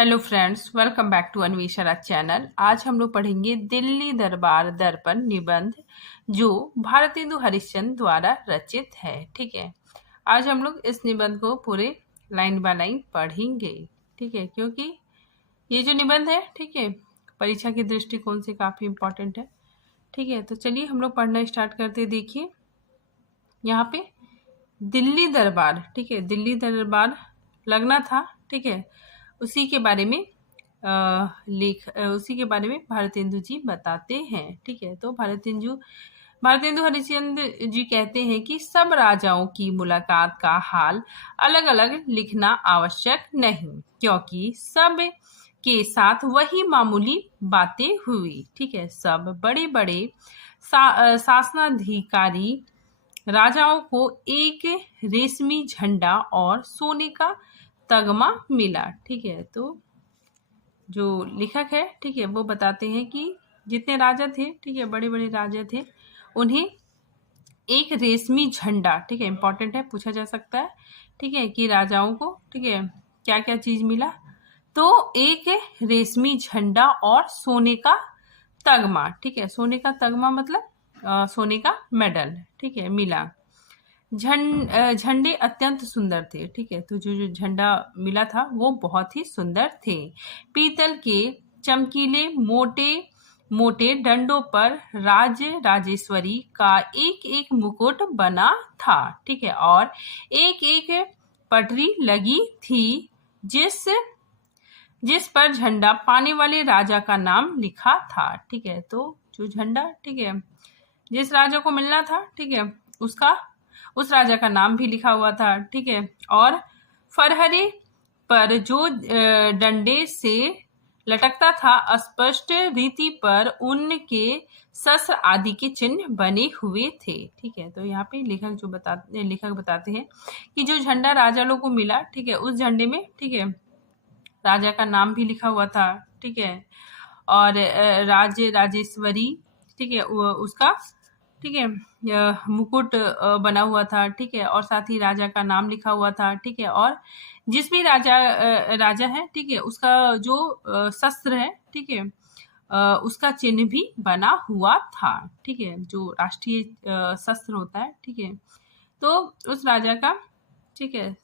Hello friends, welcome back to Anveshana channel. आज हम लोग पढ़ेंगे दिल्ली दरबार दर्पण निबंध जो भारतेंदु हरिश्चंद्र द्वारा रचित है। ठीक है, आज हम लोग इस निबंध को पूरे लाइन बाय लाइन पढ़ेंगे। ठीक है, क्योंकि ये जो निबंध है, ठीक है, परीक्षा के दृष्टिकोण से काफ़ी इम्पोर्टेंट है। ठीक है, तो चलिए हम लोग पढ़ना स्टार्ट करते। देखिए यहाँ पे दिल्ली दरबार, ठीक है, दिल्ली दरबार लगना था। ठीक है, उसी के बारे में उसी के बारे में भारतेंदु जी बताते हैं। ठीक है, तो भारतेंदु हरिश्चंद्र जी कहते हैं कि सब राजाओं की मुलाकात का हाल अलग अलग लिखना आवश्यक नहीं, क्योंकि सब के साथ वही मामूली बातें हुई। ठीक है, सब बड़े बड़े शासनाधिकारी राजाओं को एक रेशमी झंडा और सोने का तगमा मिला। ठीक है, तो जो लेखक है, ठीक है, वो बताते हैं कि जितने राजा थे, ठीक है, बड़े बड़े राजा थे, उन्हें एक रेशमी झंडा, ठीक है, इंपॉर्टेंट है, पूछा जा सकता है। ठीक है, कि राजाओं को, ठीक है, क्या क्या चीज मिला, तो एक रेशमी झंडा और सोने का तगमा। ठीक है, सोने का तगमा मतलब सोने का मेडल, ठीक है, मिला। झंडे अत्यंत सुंदर थे। ठीक है, तो जो झंडा मिला था वो बहुत ही सुंदर थे। पीतल के चमकीले मोटे मोटे डंडों पर राजेश्वरी का एक एक मुकुट बना था। ठीक है, और एक एक पटरी लगी थी जिस जिस पर झंडा पाने वाले राजा का नाम लिखा था। ठीक है, तो जो झंडा, ठीक है, जिस राजा को मिलना था, ठीक है, उस राजा का नाम भी लिखा हुआ था। ठीक है, और फरहरे पर जो डंडे से लटकता था, स्पष्ट रीति पर उनके शस्त्र आदि के चिन्ह बने हुए थे। ठीक है, तो यहाँ पे लेखक बताते हैं कि जो झंडा राजा लोग को मिला, ठीक है, उस झंडे में, ठीक है, राजा का नाम भी लिखा हुआ था। ठीक है, और राजेश्वरी, ठीक है, उसका, ठीक है, मुकुट बना हुआ था। ठीक है, और साथ ही राजा का नाम लिखा हुआ था। ठीक है, और जिस भी राजा है, ठीक है, उसका जो शस्त्र है, ठीक है, उसका चिन्ह भी बना हुआ था। ठीक है, जो राष्ट्रीय शस्त्र होता है, ठीक है, तो उस राजा का, ठीक है,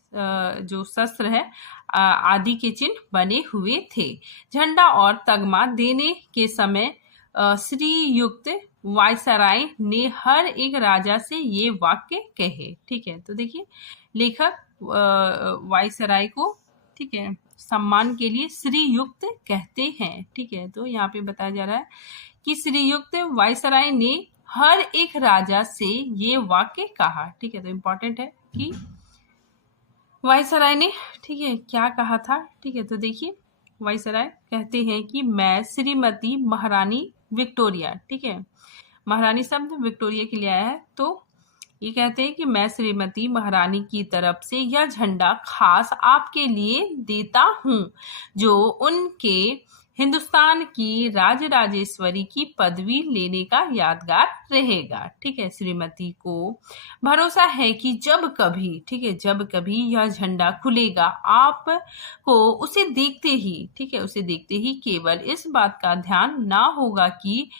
जो शस्त्र है आदि के चिन्ह बने हुए थे। झंडा और तगमा देने के समय श्रीयुक्त वायसराय ने हर एक राजा से ये वाक्य कहे। ठीक है, तो देखिए लेखक वायसराय को, ठीक है, सम्मान के लिए श्रीयुक्त कहते हैं। ठीक है, तो यहाँ पे बताया जा रहा है कि श्रीयुक्त वायसराय ने हर एक राजा से ये वाक्य कहा। ठीक है, तो इम्पोर्टेंट है कि वायसराय ने, ठीक है, क्या कहा था। ठीक है, तो देखिए वायसराय कहते हैं कि मैं श्रीमती महारानी विक्टोरिया, ठीक है, महारानी शब्द विक्टोरिया के लिए आया है, तो ये कहते हैं कि मैं श्रीमती महारानी की तरफ से यह झंडा खास आपके लिए देता हूँ, जो उनके हिंदुस्तान की राजराजेश्वरी की पदवी लेने का यादगार रहेगा। ठीक है, श्रीमती को भरोसा है कि जब कभी, ठीक है, जब कभी यह झंडा खुलेगा, आप को उसे देखते ही, ठीक है, उसे देखते ही केवल इस बात का ध्यान ना होगा कि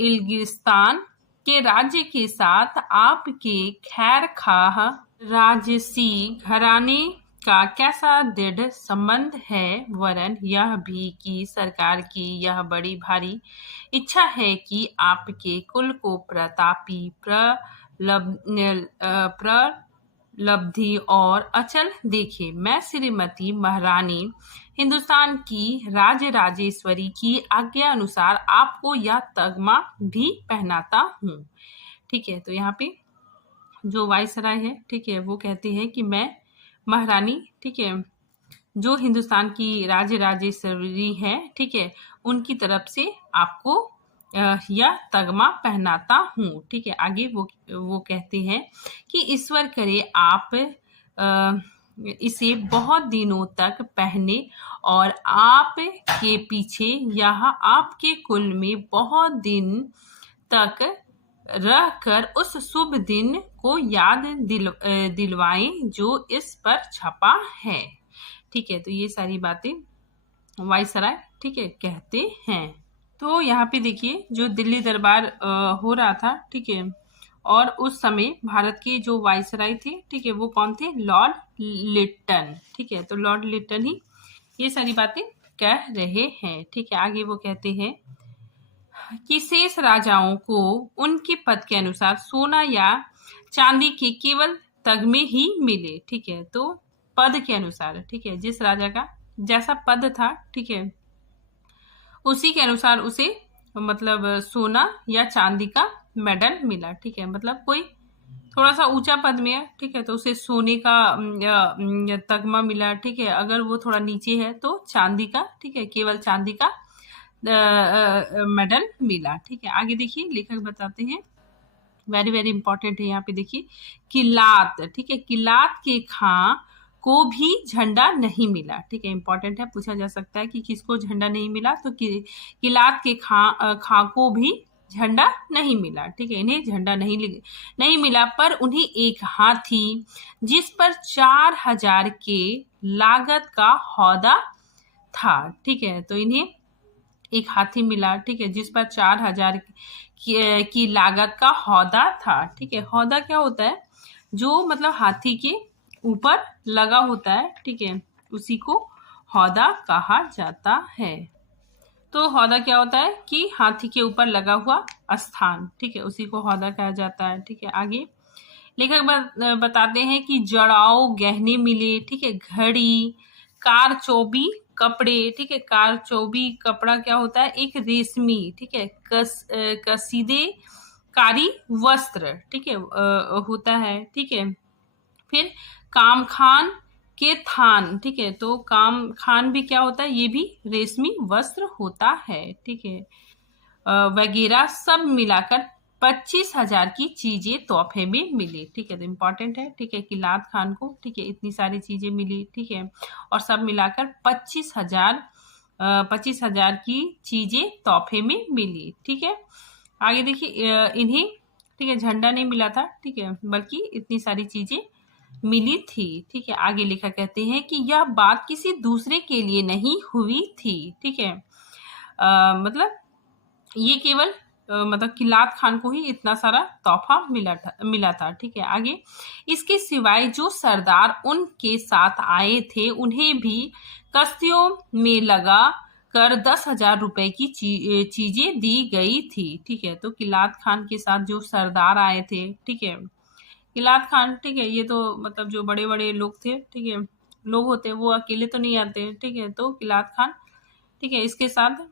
इल्गिस्तान के राज्य के साथ आपके खैर खाह राजसी घराने का कैसा दृढ़ संबंध है, वरन यह भी कि सरकार की यह बड़ी भारी इच्छा है कि आपके कुल को प्रतापी प्रलब्धि और अचल देखे। मैं श्रीमती महारानी हिंदुस्तान की राजराजेश्वरी की आज्ञा अनुसार आपको यह तगमा भी पहनाता हूँ। ठीक है, तो यहाँ पे जो वायसराय है, ठीक है, वो कहते हैं कि मैं महारानी, ठीक है, जो हिंदुस्तान की राजराजेश्वरी है, ठीक है, उनकी तरफ से आपको यह तगमा पहनाता हूँ। ठीक है, आगे वो कहते हैं कि ईश्वर करे आप इसे बहुत दिनों तक पहने और आप के पीछे यह आपके कुल में बहुत दिन तक रहकर उस शुभ दिन को याद दिलवाएं जो इस पर छपा है। ठीक है। तो ये सारी बातें वायसराय, ठीक है, कहते हैं। तो यहाँ पे देखिए जो दिल्ली दरबार हो रहा था, ठीक है, और उस समय भारत के जो वायसराय थे, ठीक है, वो कौन थे? लॉर्ड लिटन, ठीक है। तो लॉर्ड लिटन ही ये सारी बातें कह रहे हैं, ठीक है। आगे वो कहते हैं कि शेष राजाओं को उनके पद के अनुसार सोना या चांदी के केवल तगमे ही मिले, ठीक है। तो पद के अनुसार, ठीक है, जिस राजा का जैसा पद था, ठीक है, उसी के अनुसार उसे मतलब सोना या चांदी का मेडल मिला, ठीक है। मतलब कोई थोड़ा सा ऊंचा पद में है, ठीक है, तो उसे सोने का तगमा मिला, ठीक है। अगर वो थोड़ा नीचे है तो चांदी का, ठीक है, केवल चांदी का मेडल मिला, ठीक है। आगे देखिए लेखक बताते हैं, वेरी वेरी इंपॉर्टेंट है यहाँ पे देखिए, किलात, ठीक है, किलात के खां को भी झंडा नहीं मिला, ठीक है, इंपॉर्टेंट है, पूछा जा सकता है कि किसको झंडा नहीं मिला, तो किलात के खां को भी झंडा नहीं मिला, ठीक है, इन्हें झंडा नहीं मिला, पर उन्हें एक हाथी जिस पर 4000 के लागत का हौदा था, ठीक है, तो इन्हें एक हाथी मिला, ठीक है, जिस पर 4000 की लागत का हौदा था, ठीक है। हौदा क्या होता है? जो मतलब हाथी के ऊपर लगा होता है, ठीक है, उसी को हौदा कहा जाता है। तो हौदा क्या होता है? कि हाथी के ऊपर लगा हुआ स्थान, ठीक है, उसी को हौदा कहा जाता है, ठीक है। आगे लेखक बताते हैं कि जड़ाऊ गहने मिले, ठीक है, घड़ी, कारचौबी कपड़े, ठीक है, कारचौबी कपड़ा क्या होता है? एक रेशमी, ठीक है, कसीदे कारी वस्त्र, ठीक है, होता है, ठीक है। फिर कामखान के थान, ठीक है, तो काम खान भी क्या होता है? ये भी रेशमी वस्त्र होता है, ठीक है, वगैरह सब मिलाकर 25,000 की चीजें तोहफे में मिली, ठीक है। तो इम्पोर्टेंट है, ठीक है, कि लात खान को, ठीक है, इतनी सारी चीजें मिली, ठीक है, और सब मिलाकर 25,000 की चीजें तोहफे में मिली, ठीक है। आगे देखिए इन्हें, ठीक है, झंडा नहीं मिला था, ठीक है, बल्कि इतनी सारी चीजें मिली थी, ठीक है। आगे लिखा कहते हैं कि यह बात किसी दूसरे के लिए नहीं हुई थी, ठीक है, मतलब ये केवल मतलब किलात खान को ही इतना सारा तोहफा मिला था, ठीक है। आगे इसके सिवाय जो सरदार उनके साथ आए थे उन्हें भी कस्तियों में लगा कर 10,000 रुपए की चीजें दी गई थी, ठीक है। तो किलात खान के साथ जो सरदार आए थे, ठीक है, किलात खान, ठीक है, ये तो मतलब जो बड़े बड़े लोग थे, ठीक है, लोग होते हैं, वो अकेले तो नहीं आते, ठीक है। तो किलात खान, ठीक है, इसके साथ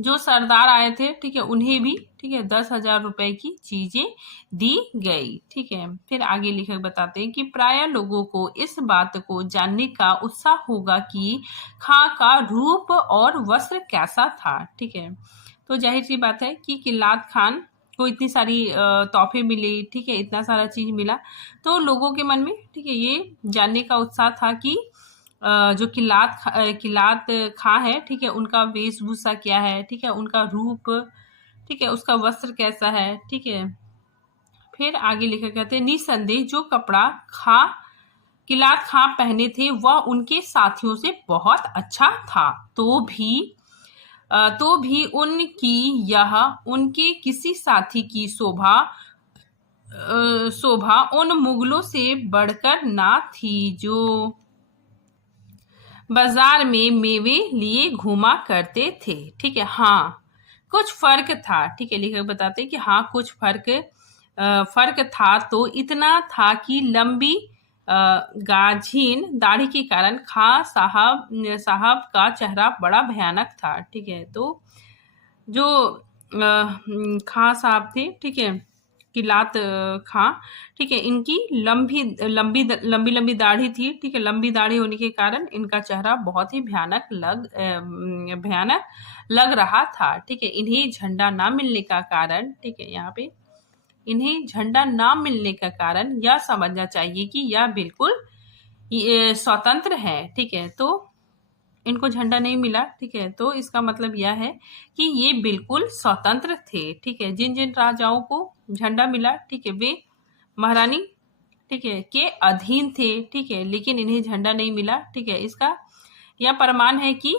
जो सरदार आए थे, ठीक है, उन्हें भी, ठीक है, 10,000 रुपए की चीजें दी गई, ठीक है। फिर आगे लेखक बताते हैं कि प्राय लोगों को इस बात को जानने का उत्साह होगा कि खां का रूप और वस्त्र कैसा था, ठीक है। तो जाहिर सी बात है कि किलात खान को इतनी सारी तोहफे मिले, ठीक है, इतना सारा चीज मिला, तो लोगों के मन में, ठीक है, ये जानने का उत्साह था कि जो किलात खां है, ठीक है, उनका वेशभूषा क्या है, ठीक है, उनका रूप, ठीक है, उसका वस्त्र कैसा है, ठीक है। फिर आगे लिखा कहते हैं निसंदेह जो कपड़ा किलात खां पहने थे वह उनके साथियों से बहुत अच्छा था, तो भी उनके किसी साथी की शोभा उन मुगलों से बढ़कर ना थी जो बाजार में मेवे लिए घूमा करते थे, ठीक है। हाँ, कुछ फर्क था, ठीक है, लेखक बताते हैं कि हाँ कुछ फर्क था, तो इतना था कि लंबी गाझीन दाढ़ी के कारण खां साहब का चेहरा बड़ा भयानक था, ठीक है। तो जो खां साहब थे, ठीक है, किलात खां, ठीक है, इनकी लंबी दाढ़ी थी, ठीक है, लंबी दाढ़ी होने के कारण इनका चेहरा बहुत ही भयानक लग रहा था, ठीक है। इन्हें झंडा ना मिलने का कारण, ठीक है, यहाँ पे इन्हें झंडा ना मिलने का कारण यह समझना चाहिए कि यह बिल्कुल स्वतंत्र है, ठीक है। तो इनको झंडा नहीं मिला, ठीक है, तो इसका मतलब यह है कि ये बिल्कुल स्वतंत्र थे, ठीक है। जिन जिन राजाओं को झंडा मिला, ठीक है, वे महारानी ठीक है, के अधीन थे। ठीक है, लेकिन इन्हें झंडा नहीं मिला। ठीक है, इसका यह प्रमाण है कि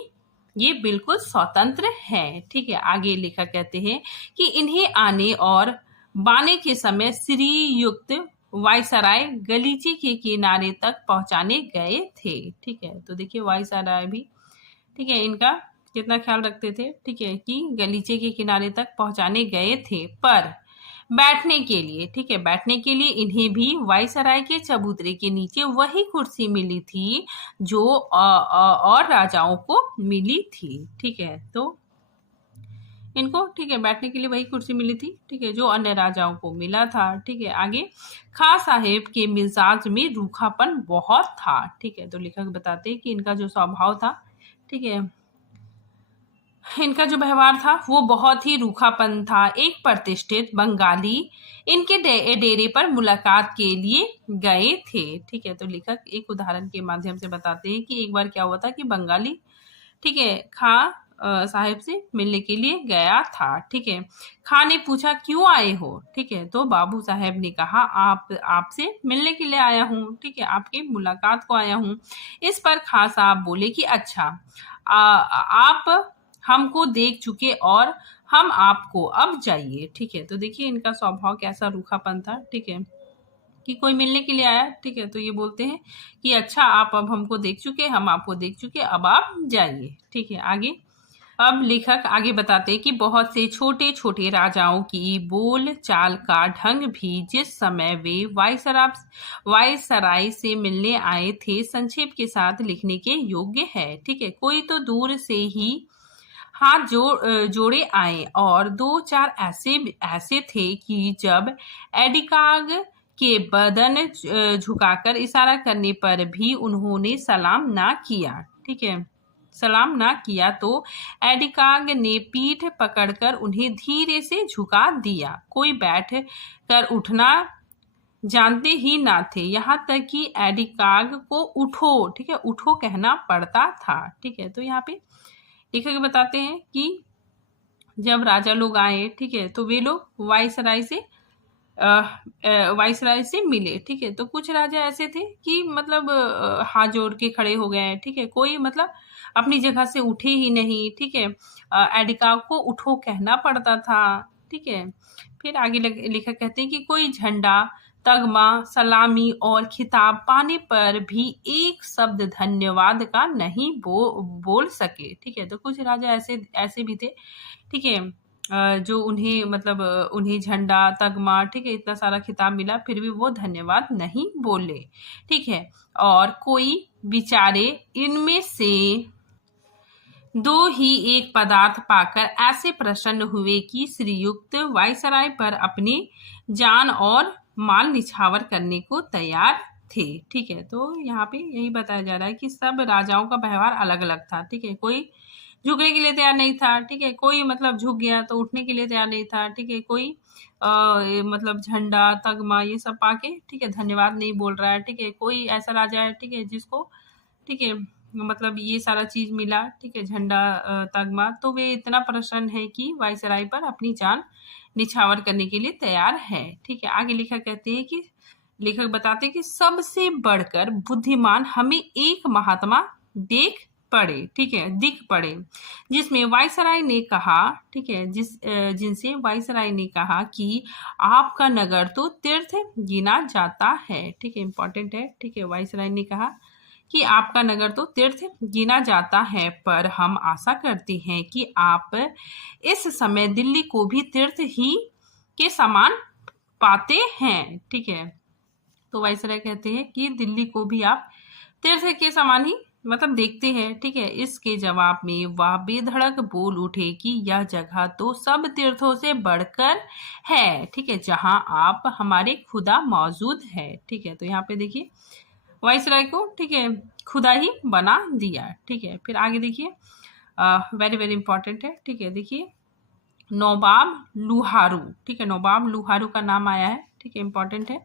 ये बिल्कुल स्वतंत्र है। ठीक है, आगे लेखक कहते हैं कि इन्हें आने और बाने के समय श्रीयुक्त वायसराय गलीचे के किनारे तक पहुंचाने गए थे। ठीक है, तो देखिए वायसराय भी, ठीक है, इनका कितना ख्याल रखते थे। ठीक है, कि गलीचे के किनारे तक पहुंचाने गए थे, पर बैठने के लिए, ठीक है, बैठने के लिए इन्हें भी वायसराय के चबूतरे के नीचे वही कुर्सी मिली थी जो और राजाओं को मिली थी। ठीक है, तो इनको, ठीक है, बैठने के लिए वही कुर्सी मिली थी, ठीक है, जो अन्य राजाओं को मिला था। ठीक है, आगे खां साहेब के मिजाज में रूखापन बहुत था। ठीक है, तो लेखक बताते हैं कि इनका जो स्वभाव था, ठीक है, इनका जो व्यवहार था वो बहुत ही रूखापन था। एक प्रतिष्ठित बंगाली इनके डेरे पर मुलाकात के लिए गए थे। ठीक है, तो लेखक एक उदाहरण के माध्यम से बताते हैं कि एक बार क्या हुआ था कि बंगाली, ठीक है, खां साहिब से मिलने के लिए गया था। ठीक है, खां ने पूछा क्यों आए हो। ठीक है, तो बाबू साहेब ने कहा आप आपसे मिलने के लिए आया हूँ। ठीक है, आपकी मुलाकात को आया हूँ। इस पर खां साहब बोले कि अच्छा, आप हमको देख चुके और हम आपको, अब जाइए। ठीक है, तो देखिए इनका स्वभाव कैसा रूखापन था। ठीक है, कि कोई मिलने के लिए आया, ठीक है, तो ये बोलते हैं कि अच्छा, आप अब हमको देख चुके, हम आपको देख चुके, अब आप जाइए। ठीक है, आगे अब लेखक आगे बताते हैं कि बहुत से छोटे छोटे राजाओं की बोल चाल का ढंग भी जिस समय वे वायसराय से मिलने आए थे संक्षेप के साथ लिखने के योग्य है। ठीक है, कोई तो दूर से ही हाथ जोड़े आए और दो चार ऐसे ऐसे थे कि जब एडिकाग के बदन झुकाकर इशारा करने पर भी उन्होंने सलाम ना किया। ठीक है, सलाम ना किया तो एडिकाग ने पीठ पकड़कर उन्हें धीरे से झुका दिया। कोई बैठ कर उठना जानते ही ना थे, यहाँ तक कि एडिकाग को उठो, ठीक है, उठो कहना पड़ता था। ठीक है, तो यहाँ पे लेखक बताते हैं कि जब राजा लोग आए, ठीक है, तो वे लोग वायसराय से मिले। ठीक है, तो कुछ राजा ऐसे थे कि मतलब हाथ जोड़ के खड़े हो गए। ठीक है, कोई मतलब अपनी जगह से उठे ही नहीं। ठीक है, एडिकाव को उठो कहना पड़ता था। ठीक है, फिर आगे लेखक कहते हैं कि कोई झंडा, तगमा, सलामी और खिताब पाने पर भी एक शब्द धन्यवाद का नहीं बोल सके। ठीक है, तो कुछ राजा ऐसे ऐसे भी थे, ठीक है, जो उन्हें मतलब उन्हें झंडा, तगमा, ठीक है, इतना सारा खिताब मिला, फिर भी वो धन्यवाद नहीं बोले। ठीक है, और कोई बेचारे इनमें से दो ही एक पदार्थ पाकर ऐसे प्रसन्न हुए कि श्रीयुक्त वायसराय पर अपनी जान और माल निछावर करने को तैयार थे। ठीक है, तो यहाँ पे यही बताया जा रहा है कि सब राजाओं का व्यवहार अलग अलग था। ठीक है, कोई झुकने के लिए तैयार नहीं था। ठीक है, कोई मतलब झुक गया तो उठने के लिए तैयार नहीं था। ठीक है, कोई मतलब झंडा, तगमा ये सब पाके, ठीक है, धन्यवाद नहीं बोल रहा है। ठीक है, कोई ऐसा राजा है, ठीक है, जिसको, ठीक है, मतलब ये सारा चीज मिला, ठीक है, झंडा, तगमा, तो वे इतना प्रसन्न है कि वायसराय पर अपनी जान निछावर करने के लिए तैयार है। ठीक है, आगे लेखक कहते हैं कि लेखक बताते हैं कि सबसे बढ़कर बुद्धिमान हमें एक महात्मा दिख पड़े, जिसमें वायसराय ने कहा, ठीक है, जिनसे वायसराय ने कहा कि आपका नगर तो तीर्थ गिना जाता है। ठीक है, इंपॉर्टेंट है। ठीक है, वायसराय ने कहा कि आपका नगर तो तीर्थ गिना जाता है, पर हम आशा करते हैं कि आप इस समय दिल्ली को भी तीर्थ ही के समान पाते हैं। ठीक है, तो वायसराय कहते हैं कि दिल्ली को भी आप तीर्थ के समान ही मतलब देखते हैं। ठीक है, इसके जवाब में वह बेधड़क बोल उठे कि यह जगह तो सब तीर्थों से बढ़कर है। ठीक है, जहां आप हमारे खुदा मौजूद है। ठीक है, तो यहाँ पे देखिए वायसराय को, ठीक है, खुदा ही बना दिया। ठीक है, फिर आगे देखिए, वेरी वेरी इंपॉर्टेंट है। ठीक है, देखिए नवाब लुहारू, ठीक है, नवाब लुहारू का नाम आया है। ठीक है, इंपॉर्टेंट है।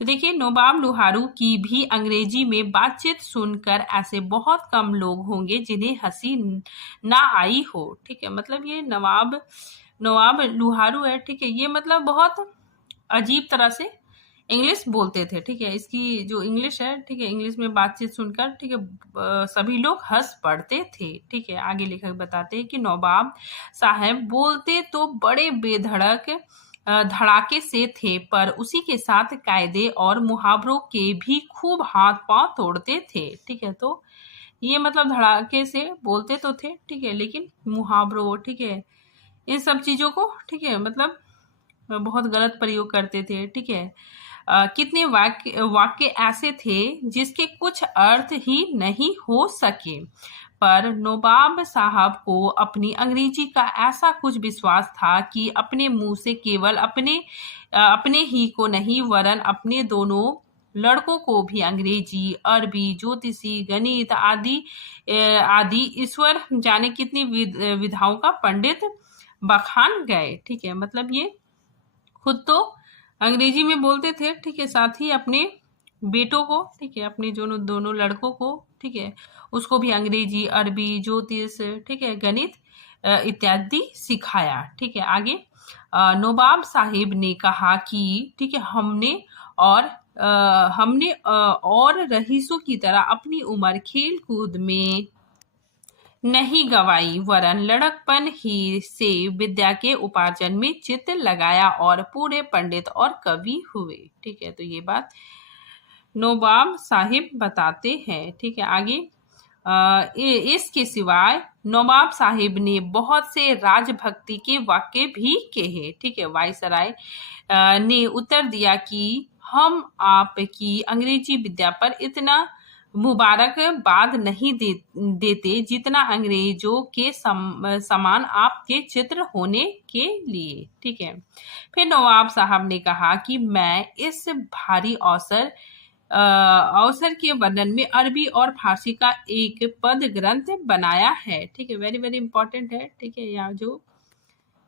तो देखिए नवाब लुहारू की भी अंग्रेजी में बातचीत सुनकर ऐसे बहुत कम लोग होंगे जिन्हें हंसी ना आई हो। ठीक है, मतलब ये नवाब लुहारू है। ठीक है, ये मतलब बहुत अजीब तरह से इंग्लिश बोलते थे। ठीक है, इसकी जो इंग्लिश है, ठीक है, इंग्लिश में बातचीत सुनकर, ठीक है, सभी लोग हंस पड़ते थे। ठीक है, आगे लेखक बताते हैं कि नवाब साहब बोलते तो बड़े बेधड़क धड़ाके से थे, पर उसी के साथ कायदे और मुहावरों के भी खूब हाथ पांव तोड़ते थे। ठीक है, तो ये मतलब धड़ाके से बोलते तो थे, ठीक है, लेकिन मुहावरों, ठीक है, इन सब चीजों को, ठीक है, मतलब बहुत गलत प्रयोग करते थे। ठीक है, कितने वाक्य वाक्य ऐसे थे जिसके कुछ अर्थ ही नहीं हो सके, पर नवाब साहब को अपनी अंग्रेजी का ऐसा कुछ विश्वास था कि अपने मुंह से केवल अपने ही को नहीं वरन अपने दोनों लड़कों को भी अंग्रेजी, अरबी, ज्योतिषी, गणित आदि ईश्वर जाने कितनी विधाओं का पंडित बखान गए। ठीक है, मतलब ये खुद तो अंग्रेजी में बोलते थे, ठीक है, साथ ही अपने बेटों को, ठीक है, अपने दोनों लड़कों को, ठीक है, उसको भी अंग्रेजी, अरबी, ज्योतिष, ठीक है, गणित इत्यादि सिखाया। ठीक है, आगे नवाब साहिब ने कहा कि ठीक है, हमने और रईसों की तरह अपनी उम्र खेल कूद में नहीं गवाई, वरन लड़कपन ही से विद्या के उपार्जन में चित्त लगाया और पूरे पंडित और कवि हुए। ठीक है, तो ये बात नवाब साहिब बताते हैं। ठीक है, आगे इसके सिवाय नवाब साहिब ने बहुत से राजभक्ति के वाक्य भी कहे। ठीक है, वायसराय ने उत्तर दिया कि हम आपकी अंग्रेजी विद्या पर इतना मुबारकबाद नहीं देते जितना अंग्रेजों के समान आपके चित्र होने के लिए। ठीक है, फिर नवाब साहब ने कहा कि मैं इस भारी अवसर के वर्णन में अरबी और फारसी का एक पद ग्रंथ बनाया है। ठीक है, वेरी वेरी इंपॉर्टेंट है। ठीक है, यहाँ जो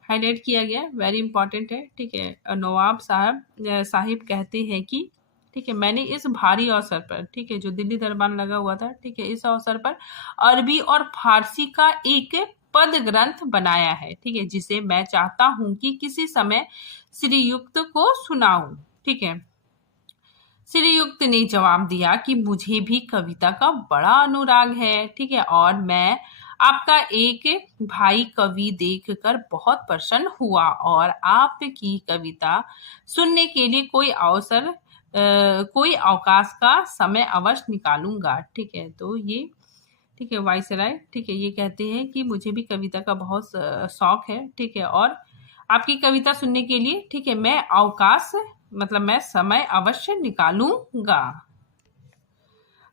हाईलाइट किया गया वेरी इंपॉर्टेंट है। ठीक है, नवाब साहिब कहते हैं कि ठीक है, मैंने इस भारी अवसर पर, ठीक है, जो दिल्ली दरबार लगा हुआ था, ठीक है, इस अवसर पर अरबी और फारसी का एक पद ग्रंथ बनाया है। ठीक है, जिसे मैं चाहता हूं कि किसी समय श्रीयुक्त को सुनाऊं। ठीक है, श्रीयुक्त ने जवाब दिया कि मुझे भी कविता का बड़ा अनुराग है। ठीक है, और मैं आपका एक भाई कवि देखकर बहुत प्रसन्न हुआ और आपकी कविता सुनने के लिए कोई अवकाश का समय अवश्य निकालूंगा। ठीक है, तो ये ठीक है, वायसराय, ठीक है, ये कहते हैं कि मुझे भी कविता का बहुत शौक है। ठीक है, और आपकी कविता सुनने के लिए, ठीक है, मैं समय अवश्य निकालूंगा।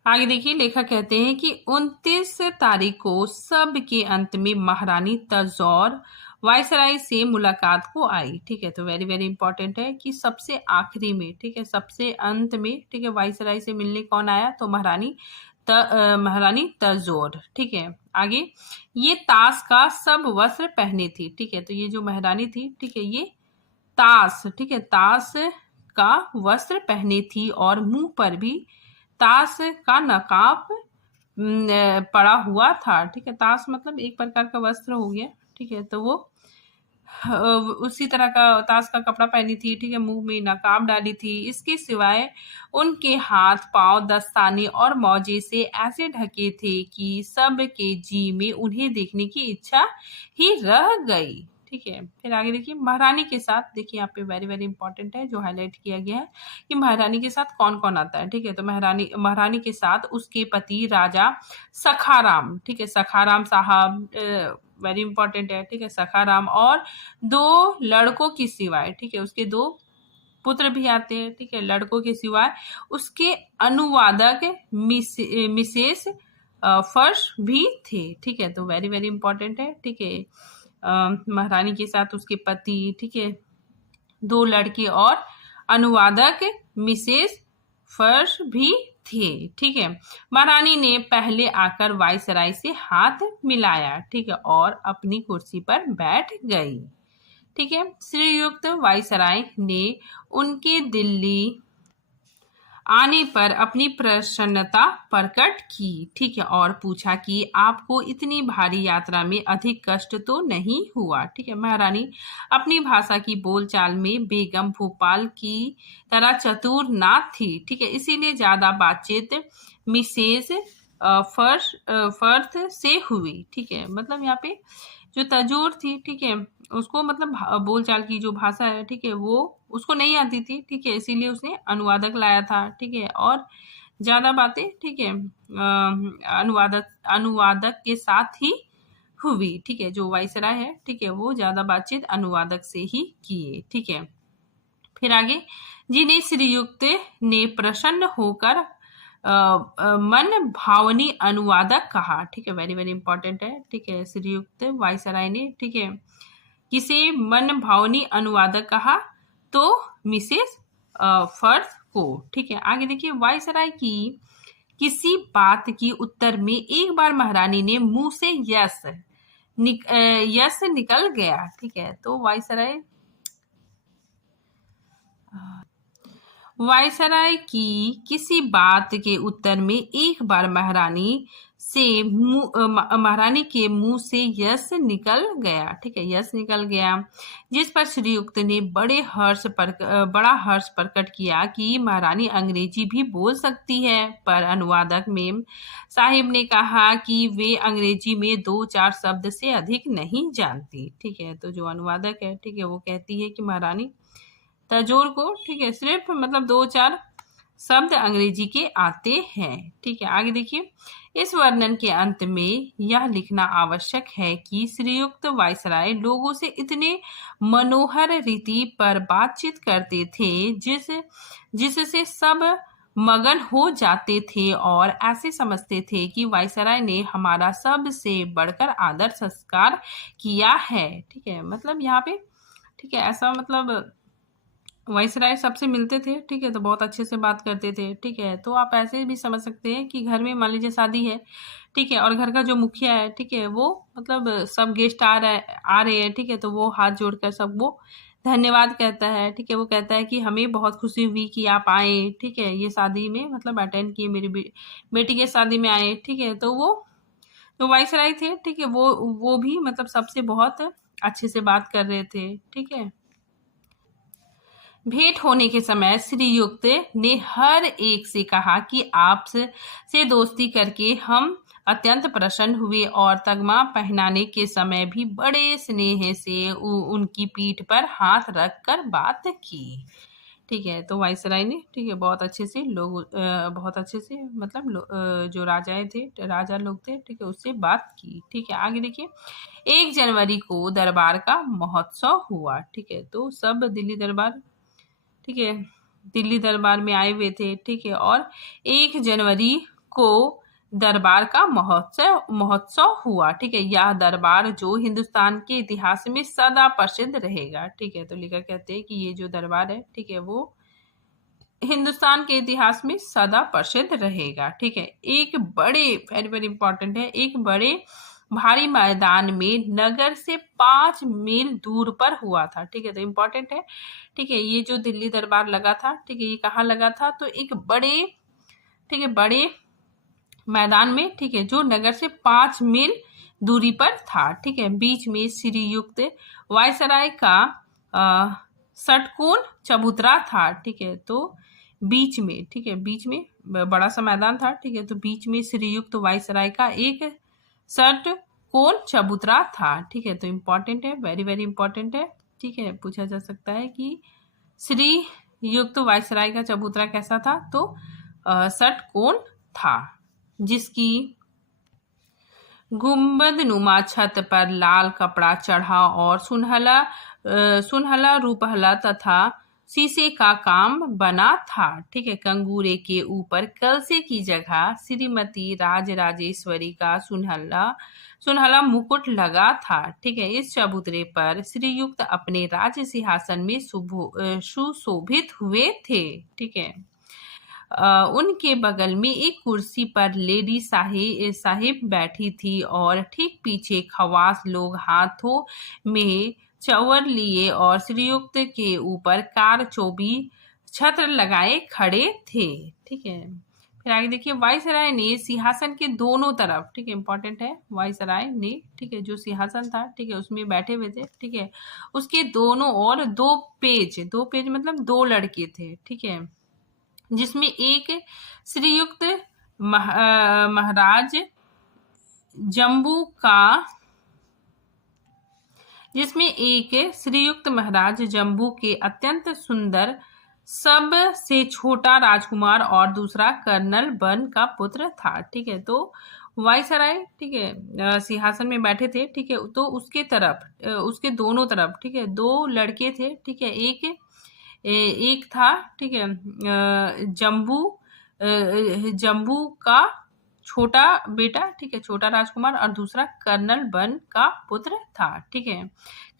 आगे देखिए, लेखक कहते हैं कि 29 तारीख को सब के अंत में महारानी तजौर वायसराय से मुलाकात को आई। ठीक है, तो वेरी वेरी इंपॉर्टेंट है कि सबसे आखिरी में, ठीक है, सबसे अंत में, ठीक है, वायसराय से मिलने कौन आया, तो महारानी तजौर। ठीक है, आगे ये ताश का सब वस्त्र पहने थी। ठीक है, तो ये जो महारानी थी, ठीक है, ये ताश, ठीक है, ताश का वस्त्र पहने थी और मुंह पर भी ताश का नकाब पड़ा हुआ था। ठीक है, ताश मतलब एक प्रकार का वस्त्र हो गया। ठीक है, तो वो उसी तरह का ताश का कपड़ा पहनी थी। ठीक है, मुंह में नकाब डाली थी। इसके सिवाय उनके हाथ पांव दस्ताने और मौजे से ऐसे ढके थे कि सब के जी में उन्हें देखने की इच्छा ही रह गई। ठीक है, फिर आगे देखिए, महारानी के साथ, देखिए यहाँ पे वेरी वेरी इंपॉर्टेंट है जो हाईलाइट किया गया है कि महारानी के साथ कौन कौन आता है। ठीक है, तो महारानी के साथ उसके पति राजा सखाराम, ठीक है, सखाराम साहब वेरी इंपॉर्टेंट है। ठीक है, सखाराम और 2 लड़कों की सिवाय, ठीक है, उसके 2 पुत्र भी आते हैं। ठीक है, लड़कों के सिवाय उसके अनुवादक मिसेस फर्श भी थे। ठीक है, तो वेरी वेरी इंपॉर्टेंट है। ठीक है, महारानी के साथ उसके पति, ठीक है, 2 लड़के और अनुवादक मिसेस फर्श भी थे। ठीक है, महारानी ने पहले आकर वायसराय से हाथ मिलाया। ठीक है, और अपनी कुर्सी पर बैठ गई। ठीक है, श्रीयुक्त वायसराय ने उनके दिल्ली आने पर अपनी प्रसन्नता प्रकट की, ठीक है, और पूछा कि आपको इतनी भारी यात्रा में अधिक कष्ट तो नहीं हुआ, ठीक है। महारानी अपनी भाषा की बोलचाल में बेगम भोपाल की तरह चतुर ना थी, ठीक है, इसीलिए ज्यादा बातचीत मिसेज फर्थ से हुई, ठीक है। मतलब यहाँ पे जो तजोर थी, ठीक है, उसको मतलब बोलचाल की जो भाषा है, ठीक है, वो उसको नहीं आती थी, ठीक है, इसीलिए उसने अनुवादक लाया था, ठीक है। और ज्यादा बातें, ठीक है, अनुवादक अनुवादक के साथ ही हुई, ठीक है। जो वायसराय है, ठीक है, वो ज्यादा बातचीत अनुवादक से ही किए, ठीक है। फिर आगे, जिन्हें श्रीयुक्त ने प्रसन्न होकर मन भावनी अनुवादक कहा, ठीक है, वेरी वेरी इंपॉर्टेंट है, ठीक है। श्रीयुक्त वायसराय ने, ठीक है, किसे मन भावनी अनुवादक कहा, तो मिसेस फर्थ को, ठीक है। आगे देखिए, वायसराय की किसी बात की उत्तर में एक बार महारानी ने मुंह से यस निकल गया, ठीक है। तो वायसराय की किसी बात के उत्तर में एक बार महारानी के मुंह से यस निकल गया, ठीक है, यस निकल गया, जिस पर श्रीयुक्त ने बड़ा हर्ष प्रकट किया कि महारानी अंग्रेजी भी बोल सकती है। पर अनुवादक मेम साहिब ने कहा कि वे अंग्रेजी में 2-4 शब्द से अधिक नहीं जानती, ठीक है। तो जो अनुवादक है, ठीक है, वो कहती है कि महारानी तजोर को, ठीक है, सिर्फ मतलब 2-4 शब्द अंग्रेजी के आते हैं, ठीक है। आगे देखिए, इस वर्णन के अंत में यह लिखना आवश्यक है कि श्रीयुक्त वायसराय लोगों से इतने मनोहर रीति पर बातचीत करते थे जिससे सब मगन हो जाते थे और ऐसे समझते थे कि वायसराय ने हमारा सबसे बढ़कर आदर सत्कार किया है, ठीक है। मतलब यहाँ पे, ठीक है, ऐसा मतलब वाइसराय सबसे मिलते थे, ठीक है, तो बहुत अच्छे से बात करते थे, ठीक है। तो आप ऐसे भी समझ सकते हैं कि घर में मान लीजिए शादी है, ठीक है, और घर का जो मुखिया है, ठीक है, वो मतलब सब गेस्ट आ रहे हैं, ठीक है, तो वो हाथ जोड़कर सब वो धन्यवाद कहता है, ठीक है। वो कहता है कि हमें बहुत खुशी हुई कि आप आए, ठीक है, ये शादी में मतलब अटेंड किए, मेरी बेटी के शादी में आए, ठीक है। तो वो जो वाइसराय थे, ठीक है, वो भी मतलब सबसे बहुत अच्छे से बात कर रहे थे, ठीक है। भेंट होने के समय श्रीयुक्त ने हर एक से कहा कि आप से दोस्ती करके हम अत्यंत प्रसन्न हुए और तगमा पहनाने के समय भी बड़े स्नेह से उनकी पीठ पर हाथ रख कर बात की, ठीक है। तो वायसराय ने, ठीक है, बहुत अच्छे से मतलब जो राजा लोग थे, ठीक है, उससे बात की, ठीक है। आगे देखिए, 1 जनवरी को दरबार का महोत्सव हुआ, ठीक है। तो सब दिल्ली दरबार, ठीक है, दिल्ली दरबार में आए हुए थे, ठीक है। और 1 जनवरी को दरबार का महोत्सव हुआ, ठीक है। यह दरबार जो हिंदुस्तान के इतिहास में सदा प्रसिद्ध रहेगा, ठीक है। तो लेखक कहते हैं कि ये जो दरबार है, ठीक है, वो हिंदुस्तान के इतिहास में सदा प्रसिद्ध रहेगा, ठीक है। एक बड़े वेरी वेरी इंपॉर्टेंट है, एक बड़े भारी मैदान में नगर से 5 मील दूर पर हुआ था, ठीक है। तो इम्पोर्टेंट है, ठीक है, ये जो दिल्ली दरबार लगा था, ठीक है, ये कहाँ लगा था, तो एक बड़े, ठीक है, बड़े मैदान में, ठीक है, जो नगर से 5 मील दूरी पर था, ठीक है। बीच में श्रीयुक्त वायसराय का षटकोण चबूतरा था, ठीक है। तो बीच में, ठीक है, बीच में बड़ा सा मैदान था, ठीक है, तो बीच में श्रीयुक्त वायसराय का एक षटकोण चबूतरा था, ठीक है। तो इम्पोर्टेंट है, वेरी वेरी इंपॉर्टेंट है, ठीक है। पूछा जा सकता है कि श्रीयुक्त वायसराय का चबूतरा कैसा था, तो षटकोण था, जिसकी गुंबद नुमा छत पर लाल कपड़ा चढ़ा और सुनहला रूपहला तथा शीशे का काम बना था, ठीक है। कंगूरे के ऊपर कलसे की जगह श्रीमती राजराजेश्वरी का सुनहला मुकुट लगा था, ठीक है। इस चबूतरे पर श्रीयुक्त अपने राज सिंहासन में सुशोभित हुए थे, ठीक है। उनके बगल में एक कुर्सी पर लेडी साहिब बैठी थी और ठीक पीछे खवास लोग हाथों में चवर लिए और श्रीयुक्त के ऊपर छत्र लगाए खड़े थे। ठीक है, फिर आगे देखिए, वायसराय ने सिंहासन के दोनों तरफ, ठीक है, इंपॉर्टेंट है, वायसराय ने, ठीक है, जो सिंहासन था, ठीक है, उसमें बैठे हुए थे, ठीक है, उसके दोनों ओर दो पेज मतलब दो लड़के थे, ठीक है, जिसमें एक श्रीयुक्त महाराज जम्बू का जिसमें एक श्रीयुक्त महाराज जम्बू के अत्यंत सुंदर सब से छोटा राजकुमार और दूसरा कर्नल बन का पुत्र था। ठीक है, तो वायसराय, ठीक है, सिंहासन में बैठे थे, ठीक है, तो उसके तरफ, उसके दोनों तरफ, ठीक है, दो लड़के थे, ठीक है, एक था, ठीक है, जम्बू का छोटा बेटा, ठीक है, छोटा राजकुमार, और दूसरा कर्नल बन का पुत्र था। ठीक है,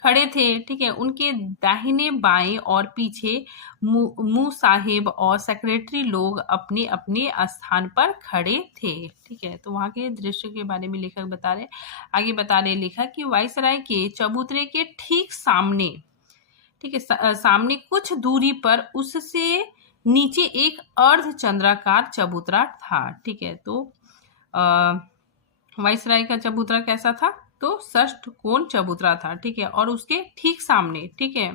खड़े थे, ठीक है, उनके दाहिने बाएं और पीछे मुंह साहिब और सेक्रेटरी लोग अपने अपने स्थान पर खड़े थे। ठीक है, तो वहां के दृश्य के बारे में लेखक बता रहे, आगे बता रहे लेखक कि वायसराय के चबूतरे के ठीक सामने, ठीक है, सामने कुछ दूरी पर उससे नीचे एक अर्धचंद्राकार चबूतरा था। ठीक है, तो वायसराय का चबूतरा कैसा था, तो षष्ठकोण चबूतरा था। ठीक है, और उसके ठीक सामने, ठीक है,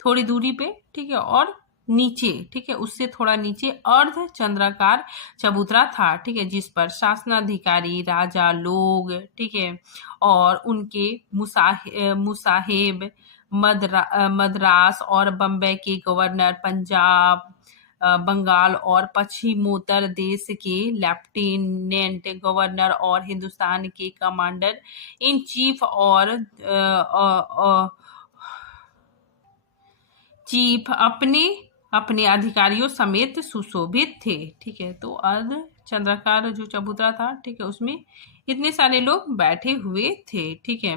थोड़ी दूरी पे, ठीक है, और नीचे, ठीक है, उससे थोड़ा नीचे अर्धचंद्राकार चबूतरा था। ठीक है, जिस पर शासनाधिकारी, राजा लोग, ठीक है, और उनके मुसाहिब, मद्रास और बम्बई के गवर्नर, पंजाब, बंगाल और पश्चिमोत्तर देश के लेफ्टिनेंट गवर्नर और हिंदुस्तान के कमांडर इन चीफ और चीफ अपने अपने अधिकारियों समेत सुशोभित थे। ठीक है, तो अर्धचंद्राकार जो चबूतरा था, ठीक है, उसमें इतने सारे लोग बैठे हुए थे। ठीक है,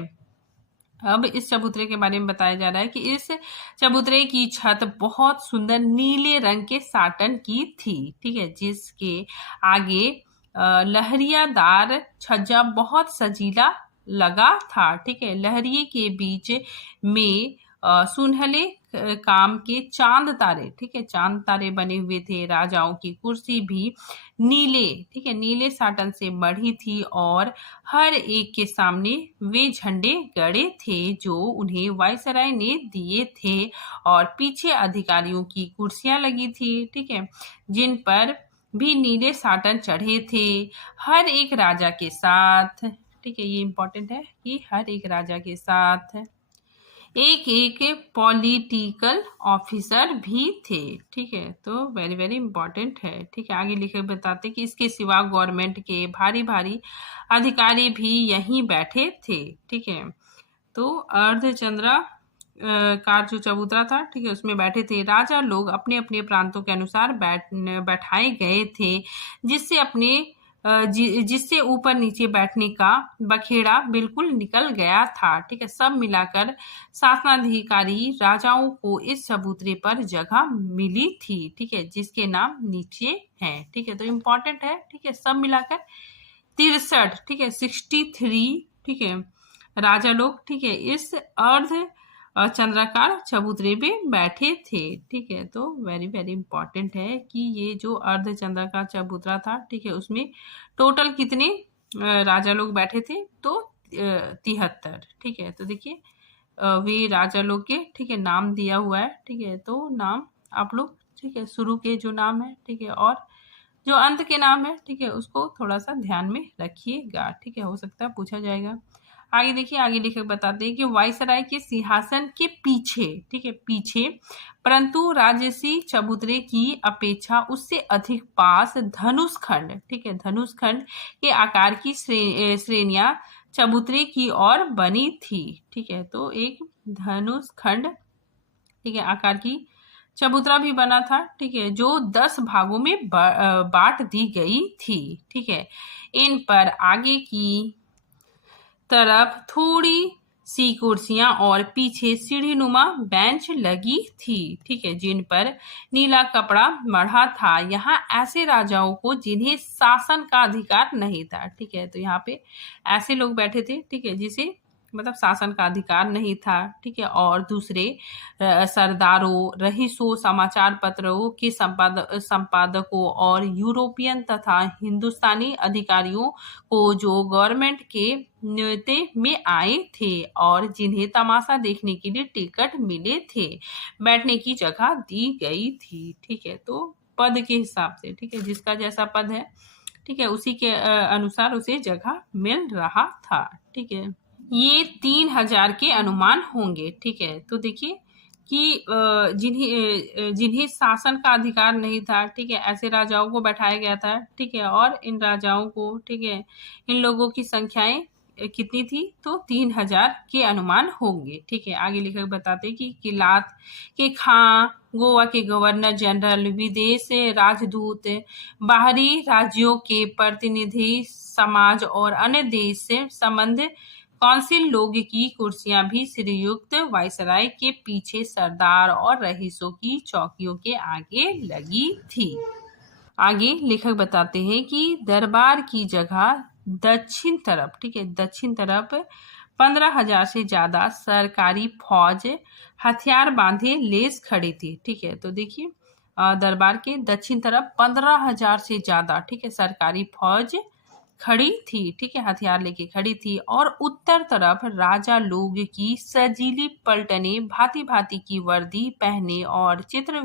अब इस चबूतरे के बारे में बताया जा रहा है कि इस चबूतरे की छत बहुत सुंदर नीले रंग के साटन की थी। ठीक है, जिसके आगे लहरियादार छज्जा बहुत सजीला लगा था। ठीक है, लहरिये के बीच में सुनहले काम के चांद तारे, ठीक है, चांद तारे बने हुए थे। राजाओं की कुर्सी भी नीले, ठीक है, नीले साटन से मढ़ी थी और हर एक के सामने वे झंडे गड़े थे जो उन्हें वायसराय ने दिए थे, और पीछे अधिकारियों की कुर्सियां लगी थी, ठीक है, जिन पर भी नीले साटन चढ़े थे। हर एक राजा के साथ, ठीक है, ये इंपॉर्टेंट है कि हर एक राजा के साथ एक एक पॉलिटिकल ऑफिसर भी थे। ठीक है, तो वेरी वेरी इंपॉर्टेंट है। ठीक है, आगे लिखे बताते कि इसके सिवा गवर्नमेंट के भारी भारी अधिकारी भी यहीं बैठे थे। ठीक है, तो अर्धचंद्रा कार जो चबूतरा था, ठीक है, उसमें बैठे थे। राजा लोग अपने अपने प्रांतों के अनुसार बैठाए गए थे, जिससे अपने जिससे ऊपर नीचे बैठने का बखेड़ा बिल्कुल निकल गया था। ठीक है, सब मिलाकर शासनाधिकारी राजाओं को इस चबूतरे पर जगह मिली थी। ठीक है, जिसके नाम नीचे हैं। ठीक है, तो इम्पोर्टेंट है। ठीक है, सब मिलाकर 63, ठीक है, 63, ठीक है, राजा लोग, ठीक है, इस अर्ध चंद्राकार चबूतरे पे बैठे थे। ठीक है, तो वेरी वेरी इंपॉर्टेंट है कि ये जो अर्ध चंद्राकार चबूतरा था, ठीक है, उसमें टोटल कितने राजा लोग बैठे थे, तो 73। ठीक है, तो देखिए वे राजा लोग के, ठीक है, नाम दिया हुआ है। ठीक है, तो नाम आप लोग, ठीक है, शुरू के जो नाम है, ठीक है, और जो अंत के नाम है, ठीक है, उसको थोड़ा सा ध्यान में रखिएगा। ठीक है, हो सकता है पूछा जाएगा। आगे देखिए, आगे लेखक बताते हैं कि वायसराय के सिंहासन के पीछे, ठीक है, पीछे, परंतु राजसी चबूतरे की अपेक्षा उससे अधिक पास धनुष खंड, ठीक है, धनुष खंड के आकार की श्रेणियां चबूतरे की ओर बनी थी। ठीक है, तो एक धनुष खंड, ठीक है, आकार की चबूतरा भी बना था। ठीक है, जो 10 भागों में बांट दी गई थी। ठीक है, इन पर आगे की तरफ थोड़ी सी कुर्सियां और पीछे सीढ़ीनुमा बेंच लगी थी। ठीक है, जिन पर नीला कपड़ा मढ़ा था। यहाँ ऐसे राजाओं को जिन्हें शासन का अधिकार नहीं था। ठीक है, तो यहाँ पे ऐसे लोग बैठे थे, ठीक है, जिसे मतलब शासन का अधिकार नहीं था, ठीक है। और दूसरे सरदारों, रईसों, समाचार पत्रों के संपादकों और यूरोपियन तथा हिंदुस्तानी अधिकारियों को जो गवर्नमेंट के न्योते में आए थे और जिन्हें तमाशा देखने के लिए टिकट मिले थे, बैठने की जगह दी गई थी, ठीक है। तो पद के हिसाब से, ठीक है, जिसका जैसा पद है, ठीक है, उसी के अनुसार उसे जगह मिल रहा था, ठीक है। ये 3,000 के अनुमान होंगे, ठीक है। तो देखिए कि जिन्हें शासन का अधिकार नहीं था, ठीक है, ऐसे राजाओं को बैठाया गया था, ठीक है। और इन राजाओं को, ठीक है, इन लोगों की संख्याएं कितनी थी, तो 3,000 के अनुमान होंगे, ठीक है। आगे लेखक बताते कि किलात के खां, गोवा के गवर्नर जनरल, विदेश राजदूत, बाहरी राज्यों के प्रतिनिधि, समाज और अन्य देश से संबंध कौंसिल लोग की कुर्सियां भी श्रीयुक्त वायसराय के पीछे सरदार और रईसों की चौकियों के आगे लगी थी। आगे लेखक बताते हैं कि दरबार की जगह दक्षिण तरफ, ठीक है, दक्षिण तरफ 15,000 से ज्यादा सरकारी फौज हथियार बांधे लेस खड़ी थी, ठीक है। तो देखिए दरबार के दक्षिण तरफ 15,000 से ज्यादा, ठीक है, सरकारी फौज खड़ी थी, ठीक है, हथियार लेके खड़ी थी। और उत्तर तरफ राजा लोग की सजीली पलटने भांति भांति की वर्दी पहने और चित्र